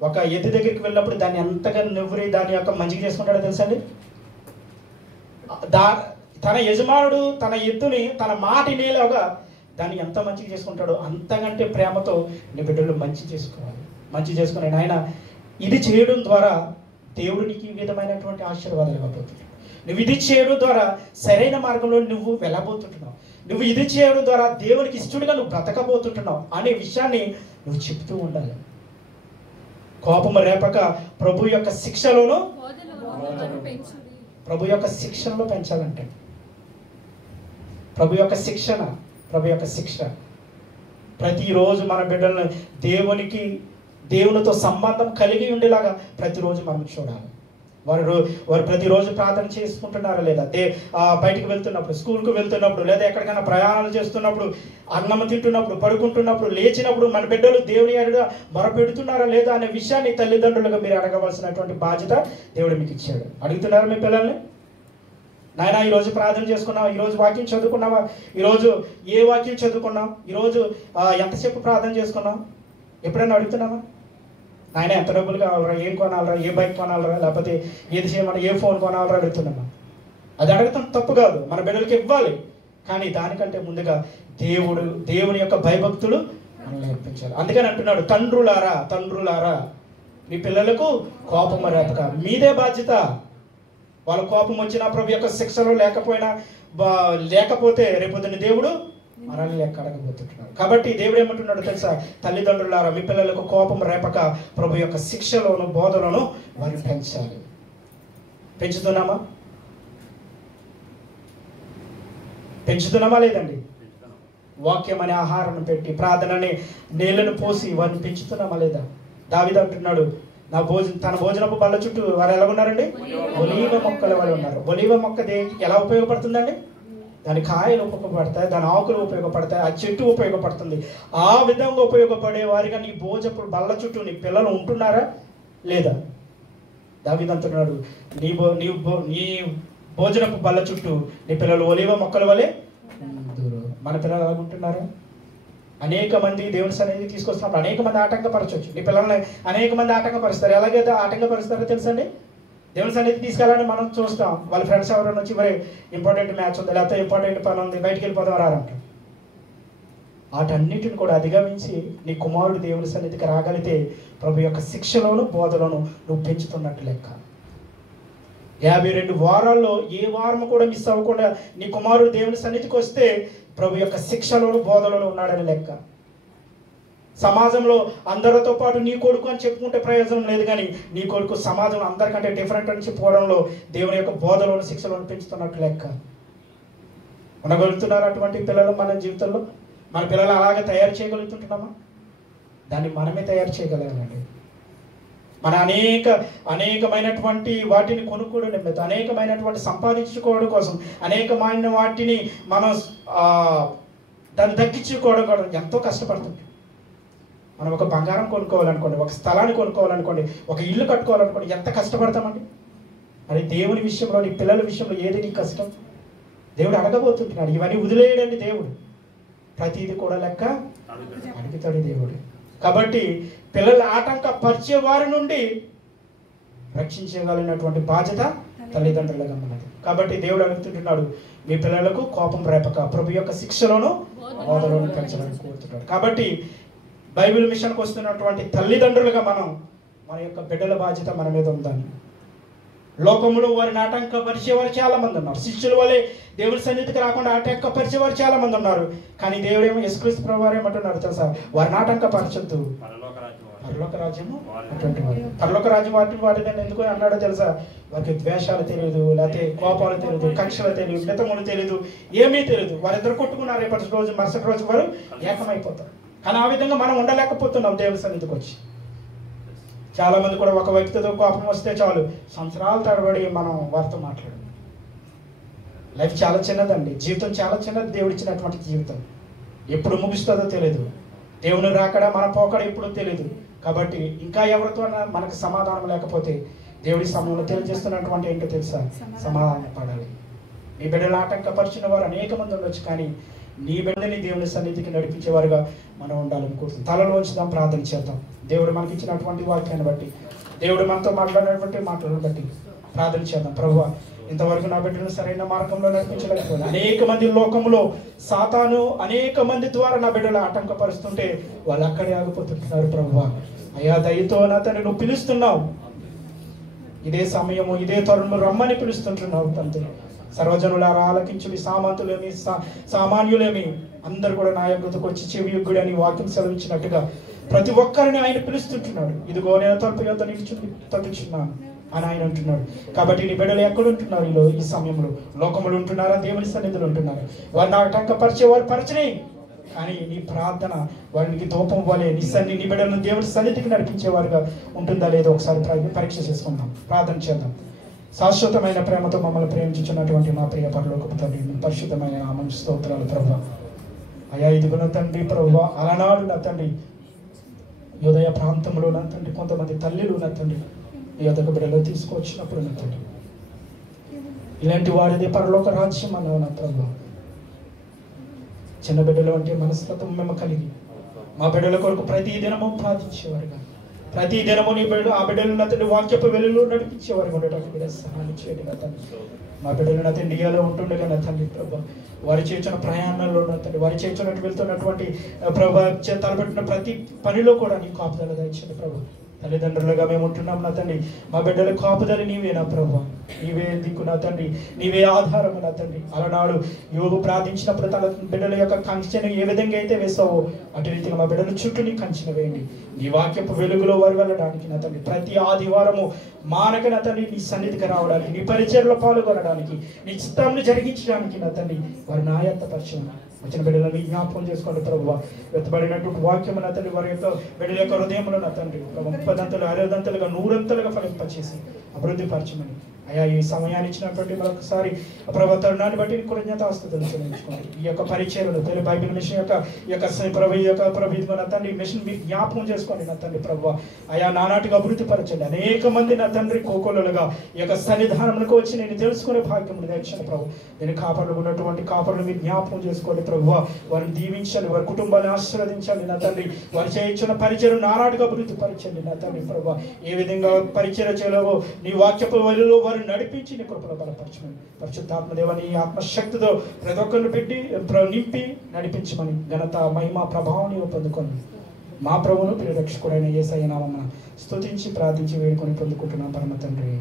ఒక ఎద్దు దగ్గరికి వెళ్ళినప్పుడు దాన్ని ఎంతగా నవ్వురి దాని యొక్క మంచిగా చేసుకుంటాడో తెలుసండి? తన యజమానుడు తన ఎద్దుని తన మాట వినేలాగా దాన్ని ఎంత మంచిగా చేసుకుంటాడో అంతకంటే ప్రేమతో నీ బిడ్డలు మంచి చేసుకుని ఆయన ఇది చేయడం ద్వారా దేవుడు నీకు ఈ విధమైనటువంటి ఆశీర్వాదాలు ఇవ్వబోతున్నాడు. నువ్వు ఇది చేయడం ద్వారా సరైన మార్గంలో నువ్వు వెళ్ళబోతుంటున్నావు. నువ్వు ఇది చేయడం ద్వారా దేవునికి ఇష్టడుగా నువ్వు బ్రతకబోతుంటున్నావు అనే విషయాన్ని నువ్వు చెప్తూ ఉండాలి. కోపము రేపక ప్రభు యొక్క శిక్షలోను ప్రభు యొక్క శిక్షణలో పెంచాలంటే ప్రభు యొక్క శిక్ష ప్రతిరోజు మన బిడ్డలను దేవునితో సంబంధం కలిగి ఉండేలాగా ప్రతిరోజు మనం చూడాలి. వారు ప్రతిరోజు ప్రార్థన చేసుకుంటున్నారా లేదా? బయటికి వెళ్తున్నప్పుడు, స్కూల్కి వెళ్తున్నప్పుడు, లేదా ఎక్కడికైనా ప్రయాణాలు చేస్తున్నప్పుడు, అన్నం తింటున్నప్పుడు, పడుకుంటున్నప్పుడు, లేచినప్పుడు మన బిడ్డలు దేవుని ఎదుట మొరపెడుతున్నారా లేదా అనే విషయాన్ని తల్లిదండ్రులుగా మీరు అడగవలసినటువంటి బాధ్యత దేవుడు మీకు ఇచ్చాడు. అడుగుతున్నారా మీ పిల్లల్ని? నాయన ఈరోజు ప్రార్థన చేసుకున్నావా? ఈరోజు వాక్యం చదువుకున్నావా? ఈరోజు ఏ వాక్యం చదువుకున్నావు? ఈరోజు ఎంతసేపు ప్రార్థన చేసుకున్నావు? ఎప్పుడైనా అడుగుతున్నావా? ఆయన ఎంత డబ్బులు కావాలరా, ఏం కొనాలరా, ఏ బైక్ కొనాలరా, లేకపోతే ఏది చేయమన్నా, ఏ ఫోన్ కొనాలరా అడుగుతున్నామా? అది అడగటం తప్పు కాదు, మన బిడ్డలకి ఇవ్వాలి. కానీ దానికంటే ముందుగా దేవుని యొక్క భయభక్తులు మనం నేర్పించాలి. అందుకని అంటున్నాడు, తండ్రులారా మీ పిల్లలకు కోపము రేపక. మీదే బాధ్యత. వాళ్ళ కోపం వచ్చినా ప్రభు యొక్క శిక్షలు లేకపోతే రేపొద్దున దేవుడు మనల్ని లెక్క అడగబోతుంటున్నాడు. కాబట్టి దేవుడు ఏమంటున్నాడు తెలుసా? తల్లిదండ్రులారా మీ పిల్లలకు కోపం రేపక ప్రభు యొక్క శిక్షలోను బోధలోను వారిని పెంచాలి. పెంచుతున్నామా లేదండి? వాక్యం అనే ఆహారం పెట్టి, ప్రార్థనని నీళ్లను పోసి వారిని పెంచుతున్నామా లేదా? దావీదు అంటున్నాడు, తన భోజనపు బల్ల చుట్టూ వారు ఎలా ఉన్నారండి? ఒలీవ మొక్కల వాళ్ళు ఉన్నారు. ఒలీవ మొక్క ఎలా ఉపయోగపడుతుందండి? దాని కాయలు ఉపయోగపడతాయి, దాని ఆకులు ఉపయోగపడతాయి, ఆ చెట్టు ఉపయోగపడుతుంది. ఆ విధంగా ఉపయోగపడే వారిగా నీ భోజనపు బల్ల చుట్టూ నీ పిల్లలు ఉంటున్నారా లేదా? దావీదు అంటున్నాడు, నీ భోజనపు బల్ల చుట్టూ నీ పిల్లలు ఒలీవ మొక్కల వలె. మన పిల్లలు ఎలా ఉంటున్నారా? అనేక మంది దేవుని సన్నిధికి తీసుకొస్తున్నప్పుడు అనేక మంది ఆటంకపరచవచ్చు. నీ పిల్లల్ని అనేక మంది ఆటంకపరుస్తారు. ఎలాగైతే ఆటంకపరుస్తారో తెలుసండి? దేవుని సన్నిధికి తీసుకెళ్ళాలని మనం చూస్తాం. వాళ్ళ ఫ్రెండ్స్ ఎవరైనా వచ్చి మరి ఇంపార్టెంట్ మ్యాచ్ ఉంది, లేకపోతే ఇంపార్టెంట్ పని ఉంది, బయటికి వెళ్ళిపోదాం రారంట. వాటన్నిటిని కూడా అధిగమించి నీ కుమారుడు దేవుని సన్నిధికి రాగలిగితే ప్రభు యొక్క శిక్షలోను బోధలోను నువ్వు పెంచుతున్నట్టు లెక్క. 52 వారాల్లో ఏ వారము కూడా మిస్ అవ్వకుండా నీ కుమారుడు దేవుని సన్నిధికి వస్తే ప్రభు యొక్క శిక్షలోను బోధలోను ఉన్నాడని లెక్క. సమాజంలో అందరితో పాటు నీ కొడుకు అని చెప్పుకుంటే ప్రయోజనం లేదు, కానీ నీ కొడుకు సమాజం అందరికంటే డిఫరెంట్ అని చెప్పుకోవడంలో దేవుని యొక్క బోధలోను శిక్షలోను పెంచుతున్నట్టు లెక్క. ఉండగలుగుతున్నారు అటువంటి పిల్లలు మన జీవితంలో? మన పిల్లలు అలాగే తయారు చేయగలుగుతుంటున్నామా? దాన్ని మనమే తయారు చేయగలగాలండి. మన అనేకమైనటువంటి వాటిని కొనుక్కోవడం నిమిత్తం, అనేకమైనటువంటి సంపాదించుకోవడం కోసం, అనేకమైన వాటిని మనం దాన్ని దక్కించుకోవడం ఎంతో కష్టపడుతుంది. మనం ఒక బంగారం కొనుక్కోవాలనుకోండి, ఒక స్థలాన్ని కొనుక్కోవాలనుకోండి, ఒక ఇల్లు కట్టుకోవాలనుకోండి, ఎంత కష్టపడతామండి. మరి దేవుని విషయంలో, నీ పిల్లల విషయంలో ఏది నీ కష్టం? దేవుడు అడగబోతుంటున్నాడు. ఇవన్నీ వదిలేయడండి దేవుడు. ప్రతిదీ కూడా లెక్క అడుగుతాడు దేవుడు. కాబట్టి పిల్లల ఆటంకపరిచే వారి నుండి రక్షించగలిగినటువంటి బాధ్యత తల్లిదండ్రులుగా ఉన్నది. కాబట్టి దేవుడు అడుగుతుంటున్నాడు, మీ పిల్లలకు కోపం రేపక ప్రభు యొక్క శిక్షలోను బోధలోను పెంచాలని కోరుతున్నాడు. కాబట్టి బైబిల్ మిషన్కి వస్తున్నటువంటి తల్లిదండ్రులుగా మన యొక్క బిడ్డల బాధ్యత మన మీద ఉందని లోకంలో వారిని ఆటంకపరిచేవారు చాలా మంది ఉన్నారు. శిష్యుల వల్లే దేవుడి సన్నిధికి రాకుండా ఆటంకపరిచేవారు చాలా మంది ఉన్నారు. కానీ దేవుడేమో యేసుక్రీస్తు ప్రభువు వారు ఏమంటున్నారు తెలుసా? వారిని ఆటంకపరచొద్దు, పరలోక రాజ్యము అటువంటి వారు. పరలోక రాజ్యం వాటిదని ఎందుకు అన్నాడో తెలుసా? వారికి ద్వేషాలు తెలియదు, లేకపోతే కోపాలు తెలియదు, కక్షలు తెలియదు, మితములు తెలియదు, ఏమీ తెలియదు. వారిద్దరు కొట్టుకున్నారు, రేపటి రోజు మరుసటి రోజు వారు ఏకమైపోతారు. కానీ ఆ విధంగా మనం ఉండలేకపోతున్నాం దేవుడి సన్నిధికి వచ్చి. చాలా మంది కూడా ఒక వ్యక్తితో కోపం వస్తే చాలు సంవత్సరాల తరబడి మనం వారితో మాట్లాడము. లైఫ్ చాలా చిన్నదండి, జీవితం చాలా చిన్నది. దేవుడు ఇచ్చినటువంటి జీవితం ఎప్పుడు ముగుస్తుందో తెలియదు. దేవుని రాకడ మన పోకడ ఎప్పుడో తెలియదు. కాబట్టి ఇంకా ఎవరితో మనకు సమాధానం లేకపోతే దేవుడి సమయంలో తెలియజేస్తున్నటువంటి ఏంటో తెలుసా? సమాధానం పడాలి. నీ బిడ్డలు ఆటంకపరిచిన వారు అనేక మంది ఉండొచ్చు, కానీ నీ బిడ్డని దేవుని సన్నిధికి నడిపించేవారుగా మనం ఉండాలనుకుంటున్నాం. తలలో ఉంచుదాం, ప్రార్థన చేద్దాం. దేవుడు మనకి ఇచ్చినటువంటి వాక్యాన్ని బట్టి, దేవుడు మనతో మాట్లాడినటువంటి మాటలను బట్టి ప్రార్థన చేద్దాం. ప్రభువా, ఇంతవరకు నా బిడ్డను సరైన మార్గంలో నడిపించలేకపోయినా అనేక మంది లోకంలో సాతాను అనేక మంది ద్వారా నా బిడ్డలు ఆటంకపరుస్తుంటే వాళ్ళు అక్కడే ఆగిపోతుంటున్నారు. ప్రభువా, అయ్యా దయతో నా తండ్రి నువ్వు పిలుస్తున్నావు. ఇదే సమయము, ఇదే తరుణము రమ్మని పిలుస్తుంటున్నావు తండ్రి. సర్వజనులారా ఆలకించుడి, సామంతులేమి సామాన్యులేమి అందరు కూడా నా యొక్కకు వచ్చి చెవి యొగ్గుడి అని వాక్యం సెలవిచ్చినట్టుగా ప్రతి ఒక్కరిని ఆయన పిలుస్తుంటున్నాడు. ఇదిగో నేను తలుపు యొద్ద నిలుచుని తట్టుచున్నాను అని ఆయన అంటున్నాడు. కాబట్టి నీ బిడ్డలు ఎక్కడ ఉంటున్నారు? ఈ సమయంలో లోకములు ఉంటున్నారా, దేవుని సన్నిధులు ఉంటున్నారా? వారిని ఆటంకపరిచే వారు పరచని, కానీ నీ ప్రార్థన వారికి ధూపం వలె నీ బిడ్డలను దేవుడి సన్నిధికి నడిపించేవారుగా ఉంటుందా లేదో ఒకసారి పరీక్ష చేసుకుందాం, ప్రార్థన చేద్దాం. శాశ్వతమైన ప్రేమతో మమ్మల్ని ప్రేమించుచున్నటువంటి మా ప్రియ పరలోకపు తండ్రి, పరిశుద్ధమైన నామమునకు స్తోత్రాలు ప్రభువా. అయ్యా ఇదిగో నా తండ్రి ప్రభువా, అలనాడు నా తండ్రి యోదయ ప్రాంతంలో నా తండ్రి కొంతమంది తల్లిలు నా తండ్రి ఈ యొద్దకు బిడ్డలు తీసుకొచ్చినప్పుడు నా తండ్రి ఇలాంటి వారిది పరలోక రాజ్యం అన్నావు నా ప్రభువా. చిన్న బిడ్డలు అంటే మనస్తత్వం మేము కలిగి మా బిడ్డల కొరకు ప్రతి దినము ప్రార్థించేవారుగా, ప్రతి దినము నీ బిడ్డలు ఆ బిడ్డలు నా తండ్రి వాక్యపు వెలుగులో నడిపించేవారు ఉండటానికి బిడ్డ సహాయం చేయండి నా తండ్రి. మా బిడ్డలు నా తండ్రి ఇండియాలో ఉంటుండగా నా తండ్రి ప్రభా, వారు చేసిన ప్రయాణాల్లో నా తండ్రి, వారు చేసినట్టు వెళ్తున్నటువంటి ప్రభా తలపెట్టిన ప్రతి పనిలో కూడా నీ కాపుదల దయచేయండి ప్రభా. తల్లిదండ్రులుగా మేము ఉంటున్నాం నా తండ్రి, మా బిడ్డల కాపుదల నీవే నా ప్రభా, నీవే దిక్కు నా తండ్రి, నీవే ఆధారము నా తండ్రి. అలనాడు యోగు ప్రార్థించినప్పుడు తన బిడ్డల యొక్క కంచెను ఏ విధంగా అయితే వేసావో అటు రీతిగా మా బిడ్డల చుట్టూ నీ కంచెను వేయండి. నీ వాక్యపు వెలుగులో వారు వెళ్ళడానికి నా తండ్రి, ప్రతి ఆదివారము మానక నా తండ్రి నీ సన్నిధికి రావడానికి, నీ పరిచర్లో పాల్గొనడానికి, నీ చిత్తాన్ని జరిగించడానికి నా తండ్రి వారి నాయత్తపరచు. వచ్చిన బిడ్డలను జ్ఞాపకం చేసుకోండి ప్రభువా. వెత్తబడినటువంటి వాక్యము నా తండ్రి వారి యొక్క బిడ్డల యొక్క హృదయంలో నా తండ్రి 30 60 100 ఫలింపచేసి అభివృద్ధి పరచమని అయ్యా ఈ సమయాన్ని ఇచ్చినటువంటి మరొకసారి ప్రభు తరుణాన్ని బట్టి కృతజ్ఞతాస్తుతులు చెల్లించుకోండి. ఈ యొక్క పరిచయలు తెలుగు బైబిల్ మిషన్ యొక్క ప్రభు నా తండ్రి మిషన్ మీరు జ్ఞాపకం చేసుకోండి నా తండ్రి ప్రభు. అయ్యా నానాటిగా అభివృద్ధి పరచండి. అనేక మంది నా తండ్రి కోకొల్లలుగా ఈ యొక్క సన్నిధానంలోకి వచ్చి నేను తెలుసుకునే భాగ్యం దయచేయండి ప్రభు. నేను కాపాడు ఉన్నటువంటి కాపాడులు మీరు జ్ఞాపకం చేసుకోండి ప్రభు. వారిని దీవించండి, వారి కుటుంబాన్ని ఆశీర్వదించండి నా తండ్రి. వారు చేయించిన పరిచయం నానాటిగా అభివృద్ధి పరచండి నా తండ్రి ప్రభు. ఏ విధంగా పరిచయం చేయలేవో నీ వాక్యపు వలిలో వారు నడిపించి నీ కృపలో బలపరచమని, పరిశుద్ధాత్మదేవని ఆత్మశక్తితో ప్రతి ఒక్కరిని పెట్టి నింపి నడిపించమని ఘనత మహిమ ప్రభావం నీవు పొందుకొని మా ప్రభువును ప్రియరక్షకుడైన యేసయ్య నామమున స్తుతించి ప్రార్థించి వేడుకొని పొందుకుంటున్నాం పరమ తండ్రి.